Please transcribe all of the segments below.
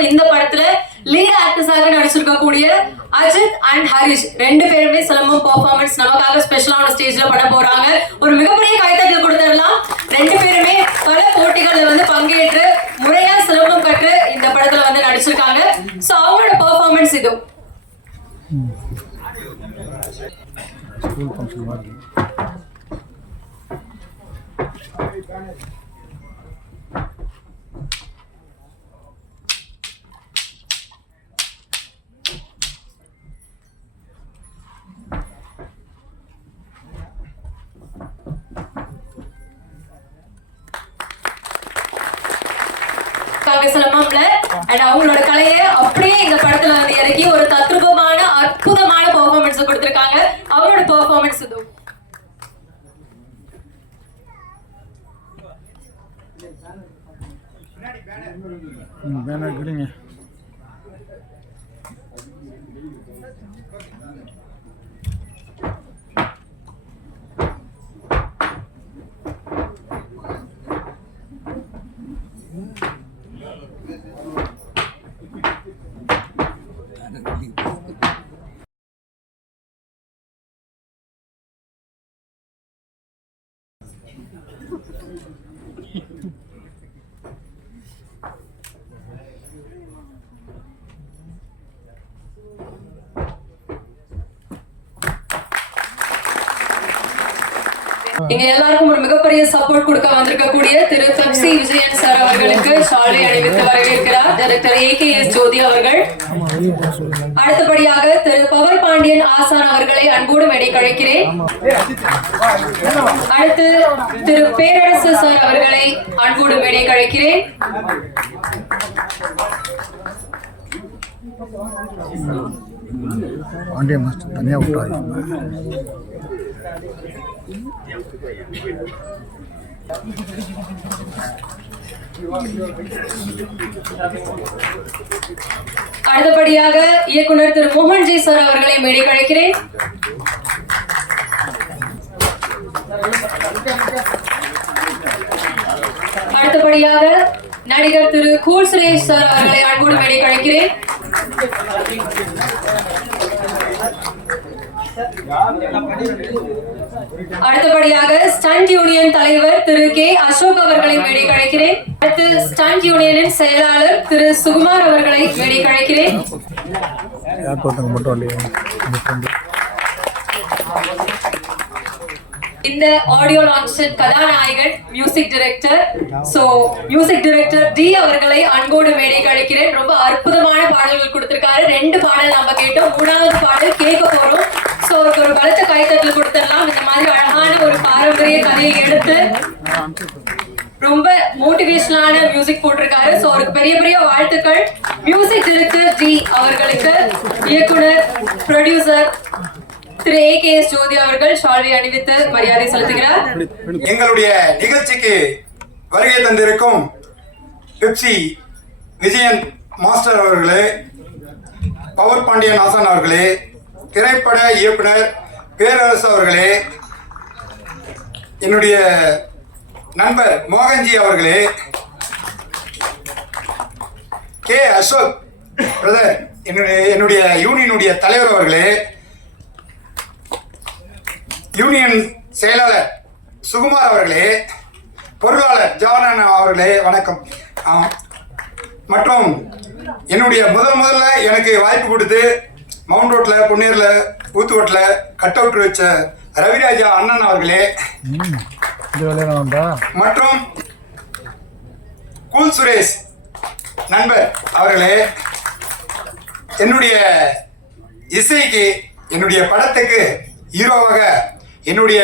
போறோம். இந்த படத்துல லீட் ஆக்டர்ஸாக நடிச்சிருக்கக்கூடிய அஜித் அண்ட் ஹரிஷ் ரெண்டு பேருமே சிலம்பம் பெர்ஃபார்மன்ஸ் நமக்காக ஸ்பெஷலான ஸ்டேஜ்ல பண்ண போறாங்க. ஒரு மிகப்பெரிய கைத்தட்டல் கொடுத்துடலாம். ரெண்டு பேருமே பல போட்டிகள்ல வந்து பங்கேற்று முறையா சிலம்பம் கற்று இந்த படத்துல வந்து நடிச்சிருக்காங்க. சோ அவங்களோட பெர்ஃபார்மன்ஸ் இது. ஸ்கூல் ஃபங்க்ஷன் மாதிரி சிலம்பம்ல அண்ட் அவங்களோட கலையை அப்படியே இந்த படத்துல வந்து இறக்கி ஒரு தத்ரூபமான அற்புதமான பெர்ஃபார்மன்ஸ் கொடுத்திருக்காங்க. அவங்களோட பெர்ஃபார்மன்ஸ் இது. பேனர் கொடுங்க. இங்க எல்லாருக்கும் ஒரு மிகப்பெரிய சப்போர்ட் கொடுக்க வந்திருக்கக்கூடிய திரு பெப்சி விஜயன் சார் அவர்களுக்கு ஷாலை அணிவித்து வரவேற்கிறார் டைரக்டர் ஏகேஎஸ் ஜோதி அவர்கள். அடுத்தபடியாக திரு பவர் பாண்டியன் ஆசான் அவர்களை அன்போடு மேடைக்கு அழைக்கிறேன். அடுத்து திரு பேரரசு சார் அவர்களை அன்போடு மேடைக்கு அழைக்கிறேன். பாண்டியன் மாஸ்டர் தனியா விட்டாரு. அடுத்தபடியாக இயக்குனர் திரு மோகன்ஜி சார் அவர்களை மேடைக்கு அழைக்கிறேன். அடுத்தபடியாக நடிகர் திரு கூல் சுரேஷ் சார் அவர்களை அன்போடு மேடைக்கு அழைக்கிறேன். அடுத்தபடியாக ஸ்டண்ட் யூனியன் தலைவர் திரு கே அசோக் அவர்களை மேடைக்கு அழைக்கிறேன். அடுத்து ஸ்டண்ட் யூனியனின் செயலாளர் திரு சுகுமார் அவர்களை மேடைக்கு அழைக்கிறேன். இந்த ஆடியோ லான்ச்சின் கதாநாயகன் music director music director D அவர்களை அன்போடு மேடைக்கு அழைக்கிறேன். ரொம்ப அற்புதமான பாடல்கள் கொடுத்திருக்காரு. 2 பாடல் நம்ம கேட்டோம். 3வது பாடல் கேட்க போறோம். சோ ஒரு பலத்த கைத்தட்டல் கொடுத்துடலாம். இந்த மாதிரி அழகான ஒரு பாரம்பரிய கதையை எடுத்து ரொம்ப மோட்டிவேஷனான மியூசிக் போட்டிருக்காரு. சோ அவருக்கு பெரிய பெரிய வாழ்த்துக்கள். மியூசிக் டைரக்டர் டி அவர்களுக்கு இயக்குனர் ப்ரொடியூசர் திரு ஏகேஎஸ் ஜோதி அவர்கள் ஷால்வை அணிவித்து மரியாதை செலுத்துகிறார். எங்களுடைய நிகழ்ச்சிக்கு வருகை தந்திருக்கும் பெப்சி விஜயன் மாஸ்டர் அவர்களே, பவர் பாண்டியன் ஆசான் அவர்களே, திரைப்பட இயக்குனர் பேரரசு அவர்களே, என்னுடைய நண்பர் மோகன்ஜி அவர்களே, கே அசோக் பிரதர், என்னுடைய யூனியனுடைய தலைவர் அவர்களே, யூனியன் செயலாளர் சுகுமார் அவர்களே, பொருளாளர் ஜவானன் அவர்களே வணக்கம். மற்றும் என்னுடைய முதல்ல எனக்கு வாய்ப்பு கொடுத்து மவுண்ட் ரோட்ல, பொன்னேர்ல, ஊத்துக்கோட்டில் கட் அவுட் வச்ச ரவிராஜா அண்ணன் அவர்களே, மற்றும் கூல் சுரேஷ் நண்பர் அவர்களே, என்னுடைய இசைக்கு, என்னுடைய படத்துக்கு ஹீரோவாக என்னுடைய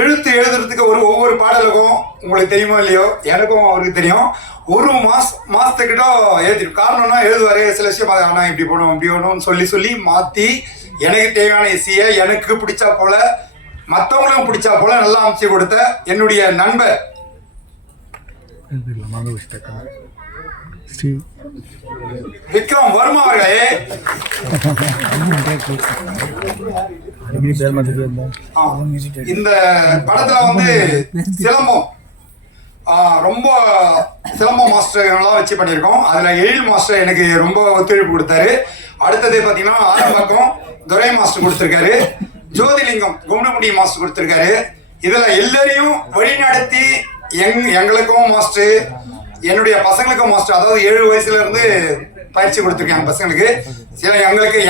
எழுத்து எழுதுறதுக்கு ஒவ்வொரு பாடலுக்கும் உங்களுக்கு தெரியுமோ இல்லையோ, எனக்கும் அவருக்கு தெரியும். ஒரு மாசத்துக்கிட்ட எழுதிடும். காரணம்னா எழுதுவாரு சில விஷயம், ஆனால் இப்படி போகணும் இப்படி போகணும்னு சொல்லி மாற்றி எனக்கு தேவையான இசையை எனக்கு பிடிச்சா போல மற்றவங்களும் பிடிச்சா போல நல்லா அமைச்சு கொடுத்த என்னுடைய நண்பர் விக்ரம் வர்மா அவர்களே, இந்த படத்துல வந்து சிலம்பம் ரொம்ப சிலம்ப மாஸ்டர்லாம் வச்சு பண்ணியிருக்கோம். அதில் எழில் மாஸ்டர் எனக்கு ரொம்ப ஒத்துழைப்பு கொடுத்தாரு. அடுத்தது பார்த்தீங்கன்னா ஆரம்பக்கம் துரை மாஸ்டர் கொடுத்துருக்காரு. ஜோதிலிங்கம் கும்பிடுமுடி மாஸ்டர் கொடுத்துருக்காரு. இதில் எல்லாரையும் வழிநடத்தி எங்களுக்கும் மாஸ்டர், என்னுடைய பசங்களுக்கும் மாஸ்டர், அதாவது 7 வயசுல இருந்து பயிற்சி கொடுத்துருக்கேன் பசங்களுக்கு.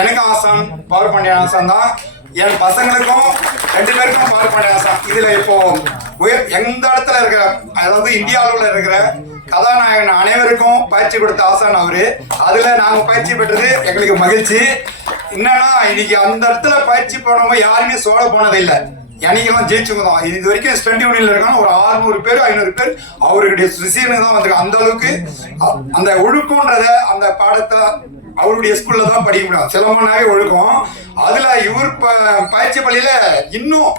எனக்கு ஆசான் பவர் பாண்டியன் ஆசான் தான், என் பசங்களுக்கும் 2 பேருக்கும் பவர் பாண்டியன் ஆசான். இதுல இப்போ எந்த இடத்துல இருக்கிற, அதாவது இந்திய அளவில் இருக்கிற கதாநாயகன் அனைவருக்கும் பயிற்சி கொடுத்த ஆசான் அவரு. அதுல நாங்க பயிற்சி பெற்றது எங்களுக்கு மகிழ்ச்சி. என்னன்னா இன்னைக்கு அந்த இடத்துல பயிற்சி போனவங்க யாருமே சோழ போனது இல்லை, எனக்கெல்லாம் ஜெயிச்சுங்க தான். இது வரைக்கும் ஸ்டண்ட் யூனியன்ல இருக்காங்க ஒரு 600 பேர் 500 பேர் அவருடைய ரிசீவனுக்கு தான் வந்திருக்காங்க. அந்த அளவுக்கு அந்த ஒழுக்கம்ன்றத அந்த பாடத்தை அவருடைய ஸ்கூல்ல தான் படிக்க முடியும். சிலம்பனாவே ஒழுக்கம். அதுல இவர் பயிற்சி பள்ளியில இன்னும்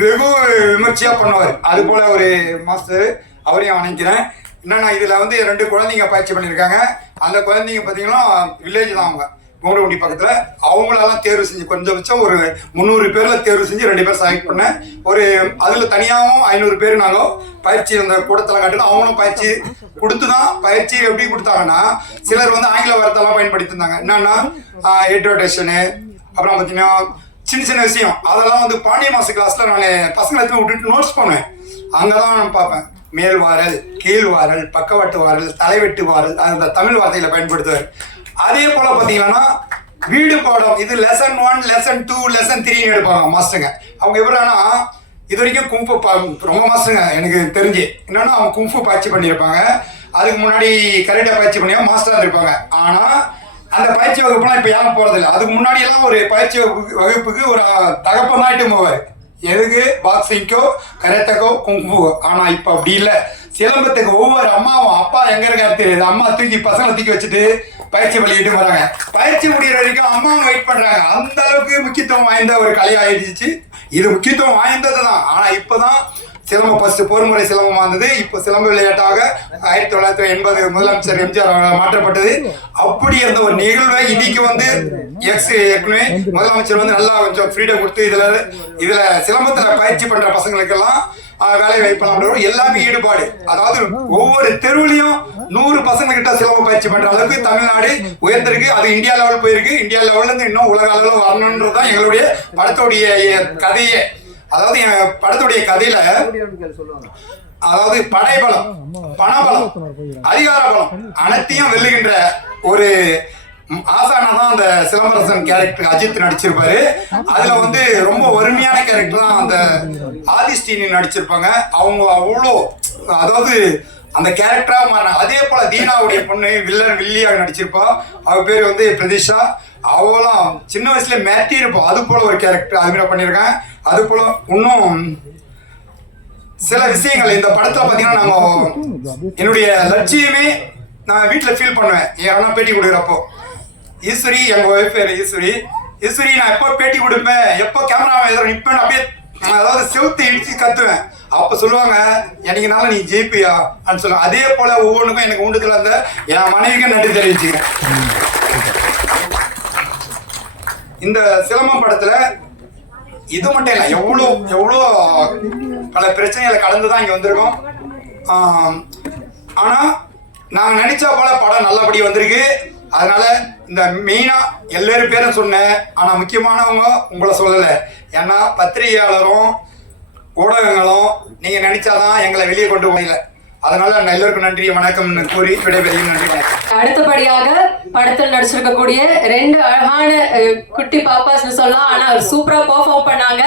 வெகு விமர்சையா பண்ணுவார். அது போல ஒரு மாஸ்டர், அவரையும் வணங்கிறேன். என்னன்னா இதுல 2 குழந்தைங்க பயிற்சி பண்ணியிருக்காங்க. அந்த குழந்தைங்க பார்த்தீங்கன்னா வில்லேஜ் தான், அவங்க கும்பிடுமுடி பக்கத்துல. அவங்களெல்லாம் தேர்வு செஞ்சு கொஞ்சம் ஒரு 300 பேர்ல தேர்வு செஞ்சு 2 பேர் செலக்ட் பண்ணேன். ஒரு அதுல தனியாகவும் 500 பேர் நாங்கள் பயிற்சி அந்த கூடத்தில் காட்டணும். அவங்களும் பயிற்சி கொடுத்து தான். பயிற்சி எப்படி கொடுத்தாங்கன்னா, சிலர் ஆங்கில வார்த்தைலாம் பயன்படுத்தி இருந்தாங்க. என்னன்னா எட்ரோடேஷனு, அப்புறம் பார்த்தீங்கன்னா சின்ன சின்ன விஷயம், அதெல்லாம் பாண்டிய மாஸ்டர் கிளாஸ்ல நான் பசங்களை எடுத்து விட்டுட்டு நோட்ஸ் பண்ணுவேன். அங்கதான் நான் பார்ப்பேன். மேல் வாரல், கீழ் வாரல், பக்கவாட்டு வாரல், தலைவெட்டு வாரல், அந்த தமிழ் வார்த்தையில பயன்படுத்துவார். அதே போல பாத்தீங்கன்னா வீடு பாடம், இது லெசன் 1, லெசன் 2, லெசன் 3 எடுப்பாங்க மாஸ்டருங்க. அவங்க எப்படின்னா இது வரைக்கும் கும்ஃபு ரொம்ப மாஸ்டருங்க எனக்கு தெரிஞ்சு. என்னன்னா அவங்க கும்ஃபு பயிற்சி பண்ணியிருப்பாங்க. அதுக்கு முன்னாடி கரெக்டா பயிற்சி பண்ணியா மாஸ்டரா இருப்பாங்க. ஆனா அந்த பயிற்சி வகுப்புலாம் இப்ப யாரும் போறதில்லை. அதுக்கு முன்னாடி எல்லாம் ஒரு பயிற்சி வகுப்புக்கு ஒரு தகப்பன் தான் இட்டு போவார். எதுக்கு? பாக்ஸிங்கோ, கராத்தேக்கோ, குங்ஃபுவோ. ஆனா இப்ப அப்படி இல்லை. சிலம்பத்துக்கு ஒவ்வொரு அம்மாவும் அப்பா எங்க இருக்காரு தெரியுது, அம்மா தூக்கி பசங்களை தூக்கி வச்சுட்டு பயிற்சி பண்ணிட்டு வராங்க. பயிற்சி முடிகிற வரைக்கும் அம்மாவும் வெயிட் பண்றாங்க. அந்த அளவுக்கு முக்கியத்துவம் வாய்ந்த ஒரு கலை ஆயிடுச்சு. இது முக்கியத்துவம் வாய்ந்தது தான். ஆனா இப்பதான் சிலம்பம் ஃபர்ஸ்ட் பொறுமுறை சிலம்பம் வந்தது. இப்போ சிலம்ப விளையாட்டாக 1980 முதலமைச்சர் எம்ஜிஆர் மாற்றப்பட்டது. அப்படி இருந்த ஒரு நிகழ்வை இன்னைக்கு ஏற்கனவே முதலமைச்சர் நல்லா கொஞ்சம் ஃப்ரீடம் கொடுத்து இதுல சிலம்பத்துல பயிற்சி பண்ற பசங்களுக்கெல்லாம் வேலை வாய்ப்பு எல்லாமே ஈடுபாடு. அதாவது ஒவ்வொரு தெருவுலையும் 100 பசங்க கிட்ட சிலம்ப பயிற்சி பண்ற அளவுக்கு தமிழ்நாடு உயர்ந்திருக்கு. அது இந்தியா லெவல் போயிருக்கு. இந்தியா லெவல்ல இருந்து இன்னும் உலக அளவில் வரணுன்றதுதான் எங்களுடைய படத்துடைய கதையே. அதாவது என் படத்துடைய கதையில அதாவது படைபலம், பணபலம், அதிகார பலம் அனைத்தையும் வெல்லுகின்ற ஒரு ஆசானா தான் அந்த சிலம்பரசன் கேரக்டர் அஜித் நடிச்சிருப்பாரு. அதுல ரொம்ப வறுமையான கேரக்டர் தான் அந்த ஆதிஸ்டீனி நடிச்சிருப்பாங்க. அவங்க அவ்வளோ, அதாவது அந்த கேரக்டரா மாறின. அதே போல தீனாவுடைய பொண்ணு வில்லியாக நடிச்சிருப்பா. அவ பேர் பிரதிஷா. அவெல்லாம் சின்ன வயசுல மேட்டி இருப்போம். அது போல ஒரு கேரக்டர் அது மாதிரி பண்ணியிருக்கேன். அது போல இன்னும் சில விஷயங்கள் இந்த படத்துல பாத்தீங்கன்னா நாங்க என்னுடைய லட்சியமே நான் வீட்டுல ஃபீல் பண்ணுவேன். யாரா பேட்டி கொடுக்குறப்போ ஈஸ்வரி, எங்க ஒய்ஃப் பேர் ஈஸ்வரி. ஈஸ்வரி நான் எப்போ பேட்டி கொடுப்பேன், எப்போ கேமரா நிற்பேன், அப்படியே அதாவது செவுத்து இடிச்சு கத்துவேன். அப்ப சொல்லுவாங்க எனக்குனால நீ ஜெயிப்பியா அப்படின்னு சொல்லுவாங்க. அதே போல ஒவ்வொன்றுக்கும் எனக்கு உண்டுதல் அந்த என் மனைவிக்கும் நன்றி தெரிவிச்சுக்கிறேன். இந்த சிலம்பம் படத்துல இது மட்டும் இல்லை, எவ்வளோ பல பிரச்சனைகளை கடந்துதான் இங்க வந்திருக்கோம். ஆனா நாங்க நினைச்சா போல படம் நல்லபடி வந்திருக்கு. அதனால இந்த மெயினா எல்லாரும் பேரும் சொன்னேன். ஆனா முக்கியமானவங்க உங்களை சொல்லல. ஏன்னா பத்திரிகையாளரும் ஊடகங்களும் நீங்க நினைச்சாதான் எங்களை வெளியே கொண்டு போகல. அதனால எல்லாருக்கும் நன்றி வணக்கம் கூறி விடைபெறுகிறேன். நன்றி வணக்கம். அடுத்தபடியாக படத்தில் நடிச்சிருக்கக்கூடிய 2 அழகான குட்டி பாப்பாஸ் சொல்லலாம், ஆனா சூப்பரா பெர்ஃபார்ம் பண்ணாங்க.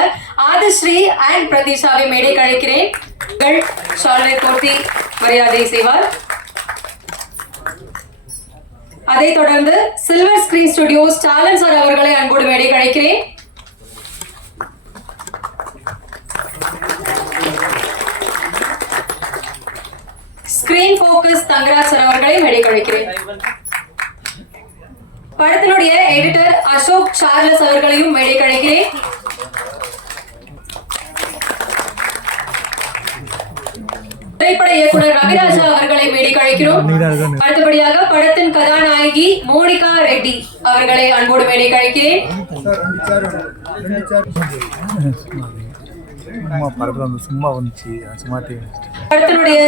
ஆதிஸ்ரீ அண்ட் பிரதீஷாவை மேடை கழிக்கிறேன். ஷால்வை போர்த்தி மரியாதை செய்வார். அதைத் தொடர்ந்து silver screen studios Stalin sir அவர்களை அன்போடு மேடை கழிக்கிறேன். ஸ்கிரீன் போக்கஸ் தங்கராஜ் சார் அவர்களை மேடை கழிக்கிறேன். படத்தினுடைய எடிட்டர் அசோக் சார்லஸ் அவர்களையும் மேடை கழிக்கிறேன். திரைப்பட இயக்குனர் ரவிராஜா அவர்களை மேடை கழிக்கிறோம். அடுத்தபடியாக படத்தின் கதாநாயகி மோனிகா ரெட்டி அவர்களை அன்போடு மேடை கழிக்கிறேன். சும்மா படத்தில் வந்து சும்மா வந்துச்சு சும்மா படத்தினுடைய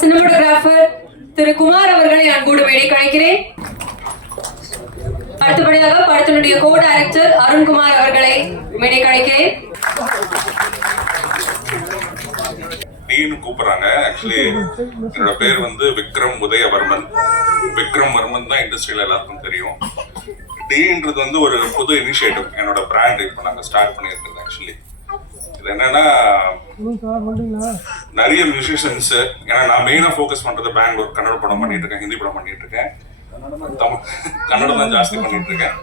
சினிமாட்டோகிராஃபர் திரு குமார் அவர்களை அன்போடு வேண்டி கழிக்கிறேன். அடுத்தபடியாக படத்தினுடைய கோ டைரக்டர் அருண்குமார் அவர்களை வேண்டி கழிக்கிறேன். டீன்னு கூப்பிடுறாங்க. ஆக்சுவலி என்னோட பேர் வந்து விக்ரம் உதயவர்மன். விக்ரம் வர்மன் தான் இண்டஸ்ட்ரியில எல்லாருக்கும் தெரியும். டீன்றது வந்து ஒரு புது இனிஷியேட்டிவ், என்னோட பிராண்ட் இப்போ நாங்கள் ஸ்டார்ட் பண்ணியிருக்கோம். ஆக்சுவலி இது என்னன்னா, நிறைய மியூசிஷியன்ஸ், ஏன்னா நான் மெயினாக ஃபோக்கஸ் பண்ணுறது பெங்களூர், கன்னட படம் பண்ணிட்டு இருக்கேன், ஹிந்தி படம் பண்ணிட்டு இருக்கேன், கன்னடம் தான் ஜாஸ்தி பண்ணிட்டு இருக்கேன்.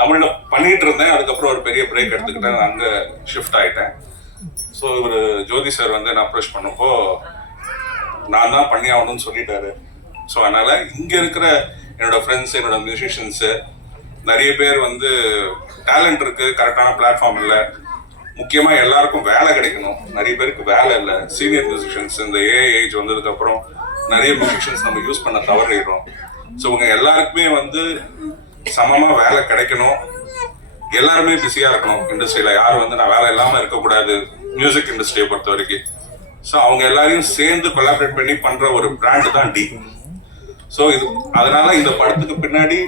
தமிழ்ல பண்ணிட்டு இருந்தேன், அதுக்கப்புறம் ஒரு பெரிய பிரேக் எடுத்துக்கிட்டேன், அங்கே ஷிஃப்ட் ஆயிட்டேன். ஸோ இவர் ஜோதி சார் வந்து என்ன அப்ரோச் பண்ணப்போ நான் தான் பண்ணி ஆகணும்னு சொல்லிட்டாரு. ஸோ அதனால இங்கே இருக்கிற என்னோட ஃப்ரெண்ட்ஸ், என்னோட மியூசிஷியன்ஸு நிறைய பேர் வந்து டேலண்ட் இருக்கு, கரெக்டான பிளாட்ஃபார்ம் இல்லை, முக்கியமாக எல்லாருக்கும் வேலை கிடைக்கணும். நிறைய பேருக்கு வேலை இல்லை. சீனியர் மியூசிஷியன்ஸ் இந்த ஏஜ் வந்ததுக்கப்புறம் நிறைய மியூசிஷியன்ஸ் நம்ம யூஸ் பண்ண தவறிடுறோம். ஸோ இவங்க எல்லாருக்குமே வந்து சமமாக வேலை கிடைக்கணும். எல்லாருமே பிஸியாக இருக்கணும் இண்டஸ்ட்ரியில். யாரும் வந்து நான் வேலை இல்லாமல் இருக்கக்கூடாது மியூசிக் இண்டஸ்ட்ரியை பொறுத்த வரைக்கும். ஸோ அவங்க எல்லாரையும் சேர்ந்து கொலாபரேட் பண்ணி பண்ணுற ஒரு பிராண்ட் தான் டி. ஸோ இது அதனால இந்த படத்துக்கு பின்னாடி,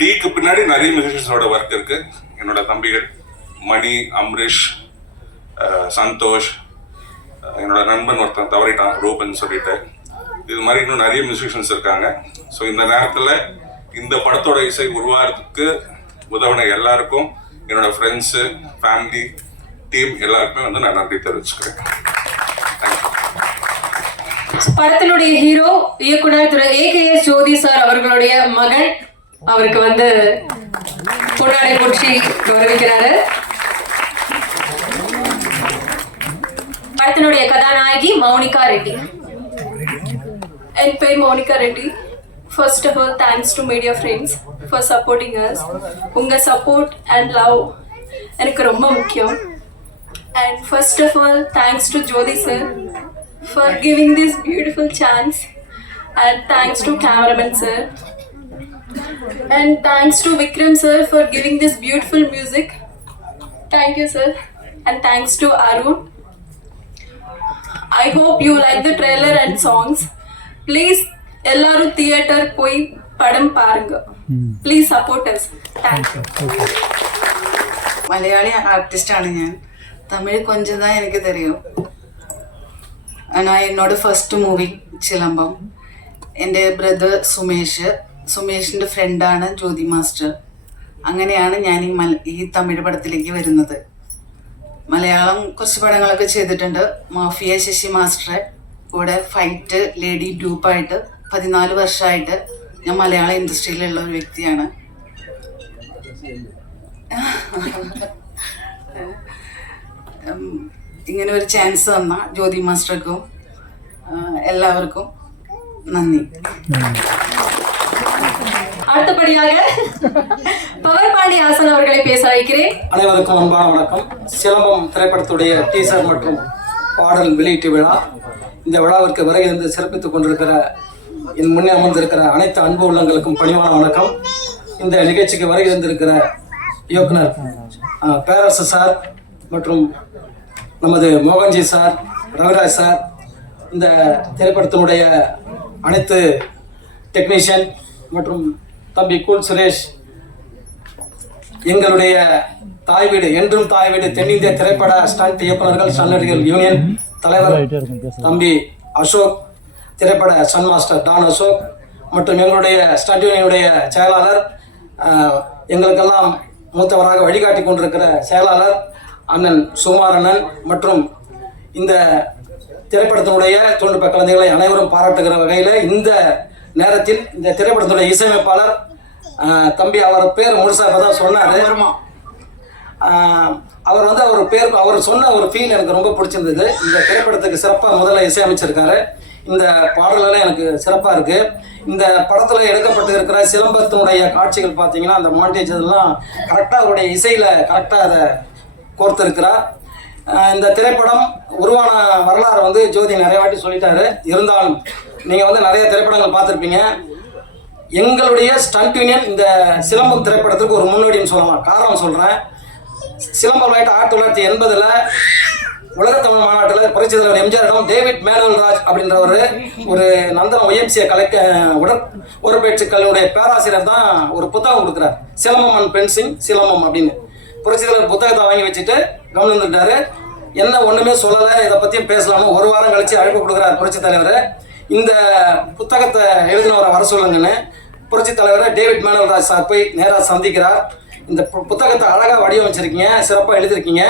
டீக்கு பின்னாடி நிறைய மியூசிஷியன்ஸோட ஒர்க் இருக்கு. என்னோட தம்பிகள் மணி, அம்ரிஷ், சந்தோஷ், என்னோட நண்பன் ஒருத்தன் தவறிட்டான் ரூபன் சொல்லிட்டு, இது மாதிரி இன்னும் நிறைய மியூசிஷியன்ஸ் இருக்காங்க. ஸோ இந்த நேரத்தில் இந்த படத்தோட இசை உருவாகிறதுக்கு உதவின எல்லாருக்கும், என்னோட ஃப்ரெண்ட்ஸு, ஃபேமிலி, டீம் எல்லாருக்குமே வந்து நான் நன்றி தெரிவிச்சுக்கிறேன். படத்தினுடைய ஹீரோ இயக்குனர் திரு AKS ஜோதி சார் அவர்களுடைய மகன், அவருக்கு வந்து பொன்னாடை போற்றி கௌரவிக்கிறாரு. படத்தினுடைய கதாநாயகி மௌனிகா ரெட்டி. என் பேர் Monika Reddy. First of all, thanks to media friends for supporting us. உங்க support and love எனக்கு ரொம்ப முக்கியம். And first of all, thanks to Jodi sir for giving this beautiful chance. And thanks to cameraman sir. And thanks to Vikram sir for giving this beautiful music. Thank you sir. And thanks to Arun. I hope you like the trailer and songs. Please எல்லாரும் theatre போய் படம் பாருங்க. Please support us. Thank you. Malayali ആർട്ടിസ്റ്റാണ് ഞാൻ. തമിഴ് கொஞ்சம் தான் எனக்கு தெரியும். ஆனால் என்னோட ഫസ്റ്റ് മൂവി ചിലമ്പം. എൻ്റെ ബ്രദർ സുമേഷിൻ്റെ ഫ്രണ്ടാണ് ജ്യോതി മാസ്റ്റർ. അങ്ങനെയാണ് ഞാൻ ഈ തമിഴ് പടത്തിലേക്ക് വരുന്നത്. മലയാളം കുറച്ച് പടങ്ങളൊക്കെ ചെയ്തിട്ടുണ്ട്. മാഫിയ ശശി മാസ്റ്ററെ കൂടെ ഫൈറ്റ് ലേഡി ഡ്യൂപ്പായിട്ട് 14 വർഷമായിട്ട് ഞാൻ മലയാള ഇൻഡസ്ട്രിയിലുള്ള ഒരു വ്യക്തിയാണ്. ഇങ്ങനെ ഒരു ചാൻസ് തന്ന ജ്യോതി മാസ്റ്റർക്കും എല്ലാവർക്കും നന്ദി. அடுத்தபடியாக பவர் பாண்டி ஆசன் அவர்களை பேச வைக்கிறேன். அனைவருக்கும் அன்பான வணக்கம். சிலம்பம் திரைப்படத்துடைய டீசர் மற்றும் பாடல் வெளியீட்டு விழா. இந்த விழாவிற்கு வருகை இருந்து சிறப்பித்துக் கொண்டிருக்கிற என் முன்னே அமர்ந்திருக்கிற அனைத்து அன்பு உள்ளங்களுக்கும் பணிவான வணக்கம். இந்த நிகழ்ச்சிக்கு வருகை இருந்திருக்கிற இயக்குனர் பேரரசு சார் மற்றும் நமது மோகன்ஜி சார், ரவிராஜ் சார், இந்த திரைப்படத்தினுடைய அனைத்து டெக்னீஷியன் மற்றும் தம்பி கூல் சுரேஷ், எங்களுடைய தாய் வீடு, என்றும் தாய் வீடு தென்னிந்திய திரைப்பட ஸ்டண்ட் இயக்குநர்கள் ஸ்டண்ட் நடிகர்கள் யூனியன் தலைவர் தம்பி அசோக், திரைப்பட ஸ்டண்ட் மாஸ்டர் டான் அசோக் மற்றும் எங்களுடைய ஸ்டண்ட் யூனியனுடைய செயலாளர், எங்களுக்கெல்லாம் மூத்தவராக வழிகாட்டி கொண்டிருக்கிற செயலாளர் அண்ணன் சுகுமாரண்ணன் மற்றும் இந்த திரைப்படத்தினுடைய தொழில்நுட்ப கலைஞர்களை அனைவரும் பாராட்டுகிற வகையில் இந்த நேரத்தில் இந்த திரைப்படத்தினுடைய இசையமைப்பாளர் தம்பி, அவர் பேர் முழுசாக இப்போ தான் சொன்னார். அவர் வந்து அவர் சொன்ன ஒரு ஃபீல் எனக்கு ரொம்ப பிடிச்சிருந்தது. இந்த திரைப்படத்துக்கு சிறப்பாக முதல்ல இசையமைச்சிருக்காரு. இந்த பாடல்களும் எனக்கு சிறப்பாக இருக்குது. இந்த படத்தில் எடுக்கப்பட்டு இருக்கிற சிலம்பத்தினுடைய காட்சிகள் பார்த்தீங்கன்னா, அந்த மாண்டேஜ் இதெல்லாம் கரெக்டாக அவருடைய இசையில் கரெக்டாக அதை கோர்த்திருக்கிறார். இந்த திரைப்படம் உருவான வரலாறு வந்து ஜோதி நிறைய வாட்டி சொல்லிட்டாரு. இருந்தாலும் நீங்கள் வந்து நிறைய திரைப்படங்கள் பார்த்துருப்பீங்க. எங்களுடைய ஸ்டண்ட் யூனியன் இந்த சிலம்பம் திரைப்படத்துக்கு ஒரு முன்னோடின்னு சொல்லலாம். காரணம் சொல்கிறேன். சிலம்பம் 1980 உலக தமிழ் மாநாட்டில் புரட்சி தலைவர் எம்ஜிஆரிடம் டேவிட் மேனுவல் ராஜ் அப்படின்றவர் ஒரு நந்தனம் ஒய்எம்சிஏ உடற்பயிற்சி கல்லூரிய பேராசிரியர் தான் ஒரு புத்தகம் கொடுக்குறார், சிலம்பம் அண்ட் பென்சிங் சிலம்பம் அப்படின்னு. புரட்சி தலைவர் புத்தகத்தை வாங்கி வச்சுட்டு கவனம் இருந்துட்டாரு. என்ன ஒன்றுமே சொல்லலை, இதை பற்றியும் பேசலாமோ ஒரு வாரம் கழித்து அழைப்பு கொடுக்குறாரு புரட்சி தலைவர். இந்த புத்தகத்தை எழுதினவரை வர சொல்லுங்கன்னு புரட்சி தலைவர் டேவிட் மேனுவல் ராஜ் சார் போய் நேராக சந்திக்கிறார். இந்த புத்தகத்தை அழகாக வடிவமைச்சிருக்கீங்க, சிறப்பாக எழுதியிருக்கீங்க,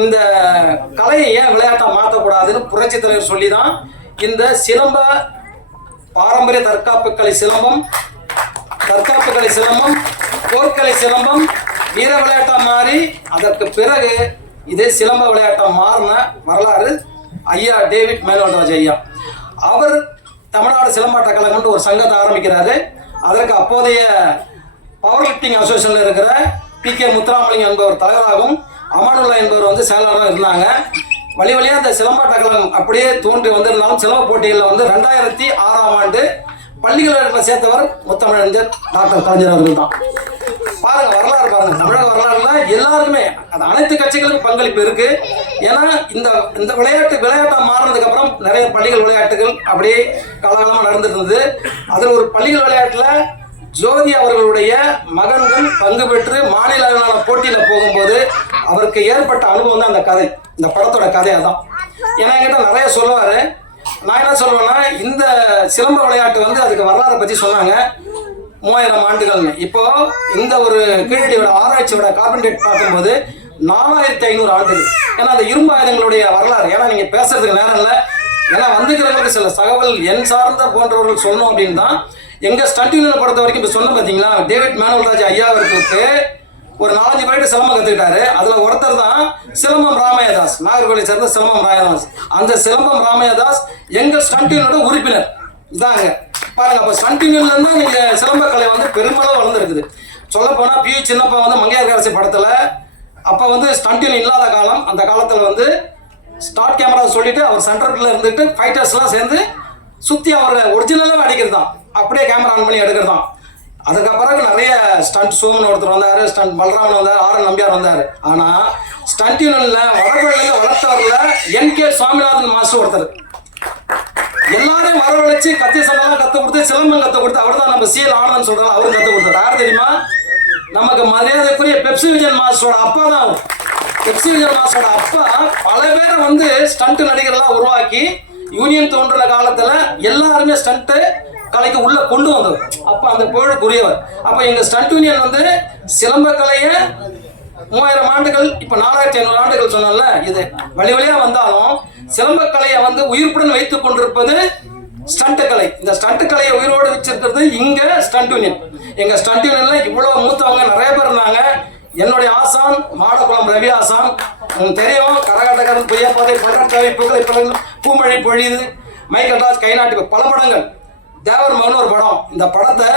இந்த கலையை ஏன் விளையாட்டாக மாற்றக்கூடாதுன்னு புரட்சி தலைவர் சொல்லி தான் இந்த சிலம்ப பாரம்பரிய தற்காப்பு கலை சிலம்பம், போர்க்கலை சிலம்பம் வீர விளையாட்டாக மாறி அதற்கு பிறகு இதே சிலம்ப விளையாட்டாக மாறின வரலாறு ஐயா டேவிட் மேனுவல் ராஜ் ஐயா. அவர் தமிழ்நாடு சிலம்பாட்ட கழகம்னு ஒரு சங்கத்தை ஆரம்பிக்கிறாரு. அதற்கு அப்போதைய பவர் லிஃப்டிங் அசோசியேஷனில் இருக்கிற PK முத்துராமலிங்கம் என்பவர் தலைவராகவும் அமானுல்லா என்பவர் வந்து செயலாளராக இருந்தாங்க. வழியாக அந்த சிலம்பாட்ட கழகம் அப்படியே தோன்றி வந்திருந்தாலும் சிலம்ப போட்டிகளில் வந்து 2006ஆம் ஆண்டு பள்ளிக்கழகத்தில் சேர்த்தவர் முத்தமிழறிஞர் டாக்டர் கலைஞர் அவர்கள் தான். பாருங்க வரலாறு பாருங்க, தமிழக வரலாறுல எல்லாருக்குமே அது அனைத்து கட்சிகளுக்கும் பங்களிப்பு இருக்கு. ஏன்னா இந்த விளையாட்டா மாறினதுக்கு அப்புறம் நிறைய பள்ளிகள் விளையாட்டுகள் அப்படியே காலகாலமா நடந்துட்டு இருந்தது. அதுல ஒரு பள்ளிகள் விளையாட்டுல ஜோதி அவர்களுடைய மகன்கள் பங்கு பெற்று மாநில அளவிலான போட்டியில போகும்போது அவருக்கு ஏற்பட்ட அனுபவம் தான் அந்த கதை, இந்த படத்தோட கதையா தான். ஏன்னா என்கிட்ட நிறைய சொல்லுவாரு. நான் என்ன சொல்லுவேன்னா, இந்த சிலம்ப விளையாட்டு வந்து அதுக்கு வரலாறை பத்தி சொன்னாங்க 3000 ஆண்டுகள்னு. இப்போ இந்த ஒரு கீழடியோட ஆராய்ச்சியோட கார்பன் பார்க்கும்போது 4500 ஆண்டுகள். ஏன்னா அந்த இரும்பு ஆயுதங்களுடைய வரலாறு, ஏன்னா நீங்க பேசுறதுக்கு நேரம் இல்லை, ஏன்னா வந்துக்கிறவங்களுக்கு சில தகவல் என் சார்ந்த போன்றவர்கள் சொல்லணும் அப்படின்னு தான். எங்க ஸ்டண்ட் யூனியனை பொறுத்த வரைக்கும் இப்போ சொன்ன பார்த்தீங்களா, டேவிட் மேனுவல் ராஜ் ஐயா அவர்களுக்கு ஒரு 4-5 பேர்கிட்ட சிலம்பம் கற்றுக்கிட்டாரு. அதில் ஒருத்தர் தான் சிலம்பம் ராமையதாஸ், நாகர்கோவிலை சேர்ந்த சிலம்பம் ராமையதாஸ். அந்த சிலம்பம் ராமையதாஸ் எங்கள் ஸ்டண்ட் யூனியனோட உறுப்பினர் இதாங்க. பாருங்க, அப்போ ஸ்டண்ட் யூனியன்ல இருந்தா நீங்க சிலம்ப கலை வந்து பெருமளவு வளர்ந்துருக்குது. சொல்ல போனா PU சின்னப்பா வந்து மங்கையர்கரசி படத்துல அப்ப வந்து ஸ்டண்ட் யூனியன் இல்லாத காலம். அந்த காலத்துல வந்து ஸ்டார்ட் கேமரா சொல்லிட்டு அவர் சென்டர்ல இருந்துட்டு ஃபைட்டர்ஸ் எல்லாம் சேர்ந்து சுத்தி அவரை ஒரிஜினலாக அடிக்கிறது தான், அப்படியே கேமரா ஆன் பண்ணி எடுக்கிறது தான். அதுக்கு பிறகு நிறைய ஸ்டண்ட் சோமன் ஒருத்தர் வந்தாரு, ஸ்டண்ட் பலராமன் வந்தார், RN நம்பியார் வந்தார். ஆனா ஸ்டண்ட் யூனியன்ல வடபழனியில வளர்த்தவர்ல NK சுவாமிநாதன் மாஸ்டர் ஒருத்தர். எல்லாரையும் வரவழைச்சு கத்தி சம்பளம் கத்து கொடுத்து சிலம்பம் கத்து கொடுத்து அவர் தான் நம்ம CL ஆனந்த் சொல்றாங்க, அவரும் கத்து கொடுத்தாரு. யார் தெரியுமா? நமக்கு மரியாதைக்குரிய பெப்சி விஜயன் மாஸ்டரோட அப்பா தான் அவர். பெப்சி விஜயன் மாஸ்டரோட அப்பா பல பேரை வந்து ஸ்டண்ட் நடிகர்களாக உருவாக்கி யூனியன் தோன்றுற காலத்துல எல்லாருமே ஸ்டண்ட் கலைக்கு உள்ள கொண்டு வந்தவர். அப்ப அந்த புகழுக்குரியவர். அப்ப எங்க ஸ்டண்ட் யூனியன் வந்து சிலம்ப கலைய 3000 ஆண்டுகள், இப்ப 4500 ஆண்டுகள் சொன்னால இது வழியா வந்தாலும் சிலம்ப கலையை வந்து உயிர்ப்புடன் வைத்துக் கொண்டிருப்பது ஸ்டண்ட் கலை. இந்த ஸ்டண்ட் கலையை உயிரோடு வச்சிருக்கிறது இங்க ஸ்டண்ட் யூனியன். எங்க ஸ்டண்ட் யூனியன்ல இவ்வளவு மூத்தவங்க நிறைய பேர் இருந்தாங்க. என்னுடைய ஆசான் மாடக்குளம் ரவி ஆசான், தெரியும், கரகாட்டக்காரன், பொய்யாப்பாதை, பகற்காவை, புகழை பழங்கள், பூமழை பொழியுது, மைக்கேல் ராஜ், கைநாட்டு, பல படங்கள். தேவர் மகன் ஒரு படம். இந்த படத்தை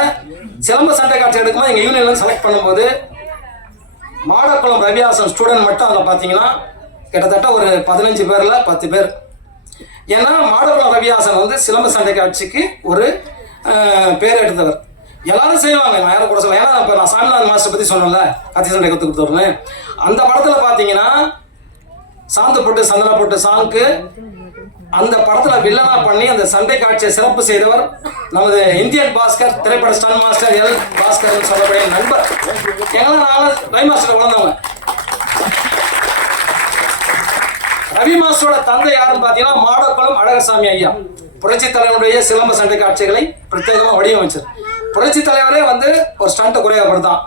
சிலம்ப சண்டை காட்சி எடுக்கும்போது எங்க யூனியன்ல செலக்ட் பண்ணும்போது மாடக்குளம் ரவிஹாசன் ஸ்டூடெண்ட் மட்டும் அதில் பார்த்தீங்கன்னா கிட்டத்தட்ட ஒரு 15 பேர்ல 10 பேர். ஏன்னா மாடக்குளம் ரவிஹாசன் வந்து சிலம்ப சண்டை காட்சிக்கு ஒரு பேர் எடுத்தவர். எல்லாரும் செய்வாங்க, நான் யாரும் கூட சொல்ல. ஏன்னா இப்போ நான் சாமிநாதன் மாஸ்டர் பற்றி சொன்னேன்ல, கத்தி சண்டை கற்றுக் கொடுத்தவர்னு. அந்த படத்தில் பார்த்தீங்கன்னா சாந்து போட்டு சந்தனா போட்டு சாங்க்கு அந்த படத்தில் வில்லனா பண்ணி அந்த சண்டை காட்சியை சிறப்பு செய்தவர் நமது இந்தியன் பாஸ்கர், திரைப்பட ஸ்டன் மாஸ்டர் L பாஸ்கர் சொல்லக்கூடிய நண்பர். எங்கெல்லாம் நாங்கள் ரவி மாஸ்டர் வளர்ந்தவங்க. ரவி மாஸ்டரோட தந்தை யாருன்னு பார்த்தீங்கன்னா மாடக்குளம் அழகசாமி ஐயா. புரட்சி தலைவனுடைய சிலம்ப சண்டை காட்சிகளை பிரத்யேகமாக வடிவமைச்சார். புரட்சி தலைவரே வந்து ஒரு ஸ்டண்ட்டை குறையப்படுத்தான்.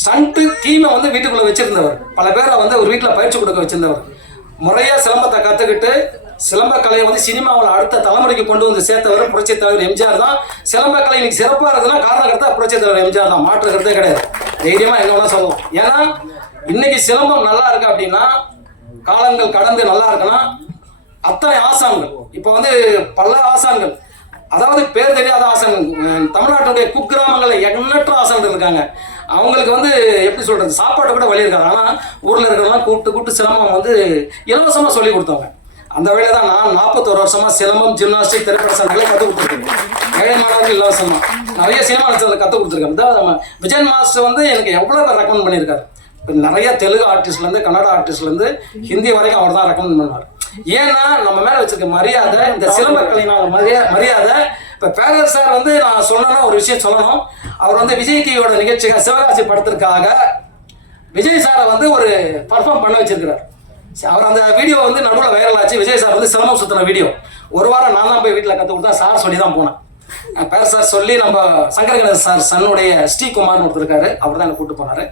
ஸ்டண்ட்டு டீமை வந்து வீட்டுக்குள்ளே வச்சிருந்தவர். பல பேரை வந்து ஒரு வீட்டில் பயிற்சி கொடுக்க வச்சிருந்தவர். முறையாக சிலம்பத்தை கற்றுக்கிட்டு சிலம்ப கலையை வந்து சினிமாவில் அடுத்த தலைமுறைக்கு கொண்டு வந்து சேர்த்தவர் புரட்சி தலைவர் எம்ஜிஆர் தான். சிலம்ப கலை இன்னைக்கு சிறப்பாக இருக்குதுன்னா காரணக்கர்த்தா புரட்சி தலைவர் எம்ஜிஆர் தான், மாற்றுக்கிறதே கிடையாது. தைரியமாக என்ன வேணா சொல்லுவோம். ஏன்னா இன்னைக்கு சிலம்பம் நல்லா இருக்கு அப்படின்னா, காலங்கள் கடந்து நல்லா இருக்குன்னா அத்தனை ஆசான்கள், இப்போ வந்து பல ஆசான்கள், அதாவது பேர் தெரியாத ஆசான்கள், தமிழ்நாட்டுடைய குக்கிராமங்களில் எண்ணற்ற ஆசான்கள் இருக்காங்க. அவங்களுக்கு வந்து எப்படி சொல்றது, சாப்பாடு கூட வழி இருக்காது. ஆனால் ஊரில் இருக்கிறவங்களாம் கூப்பிட்டு சிலம்பம் வந்து இலவசமாக சொல்லி கொடுத்தவங்க. அந்த வழியில தான் நான் 41 வருஷமா சிலம்பம், ஜிம்னாஸ்டிக், திரைப்பட சண்டைகளை கற்றுக் கொடுத்துருக்கேன். ஏழை மாணவர்கள் இலவசமா நிறைய சினிமா நடிச்சதில் கற்றுக் கொடுத்துருக்கேன். நம்ம விஜயன் மாஸ்டர் வந்து எனக்கு எவ்வளோ பேர் ரெக்கமெண்ட் பண்ணியிருக்காரு. இப்போ நிறைய தெலுங்கு ஆர்டிஸ்ட்லேருந்து கன்னடா ஆர்டிஸ்ட்லேருந்து ஹிந்தி வரைக்கும் அவர் தான் ரெக்கமெண்ட் பண்ணார். ஏன்னா நம்ம மேலே வச்சிருக்க மரியாதை, இந்த சிலம்பக்கலையினால மரியாதை. இப்போ பேரர் சார் வந்து நான் சொல்லணும்னா ஒரு விஷயம் சொல்லணும். அவர் வந்து விஜய் டிவியோட நிகழ்ச்சிக்காக சிவகாசி படத்திற்காக விஜய் சாரை வந்து ஒரு பர்ஃபார்ம் பண்ண வச்சிருக்கிறார். அவர் அந்த வீடியோ வந்து நடுவில் வைரல் ஆச்சு. விஜய் சார் வந்து சிலம்பம் சுற்றின வீடியோ ஒரு வாரம் நான் தான் போய் வீட்டில் கற்றுக் கொடுத்தா. சார் சொல்லி தான் போனேன். பேர் சார் சொல்லி நம்ம சங்கர் கணேஷ் சார் சன்னுடைய ஸ்ரீகுமார்னு ஒருத்தர் இருக்காரு, அவர் தான் என்னை கூப்பிட்டு போனார்.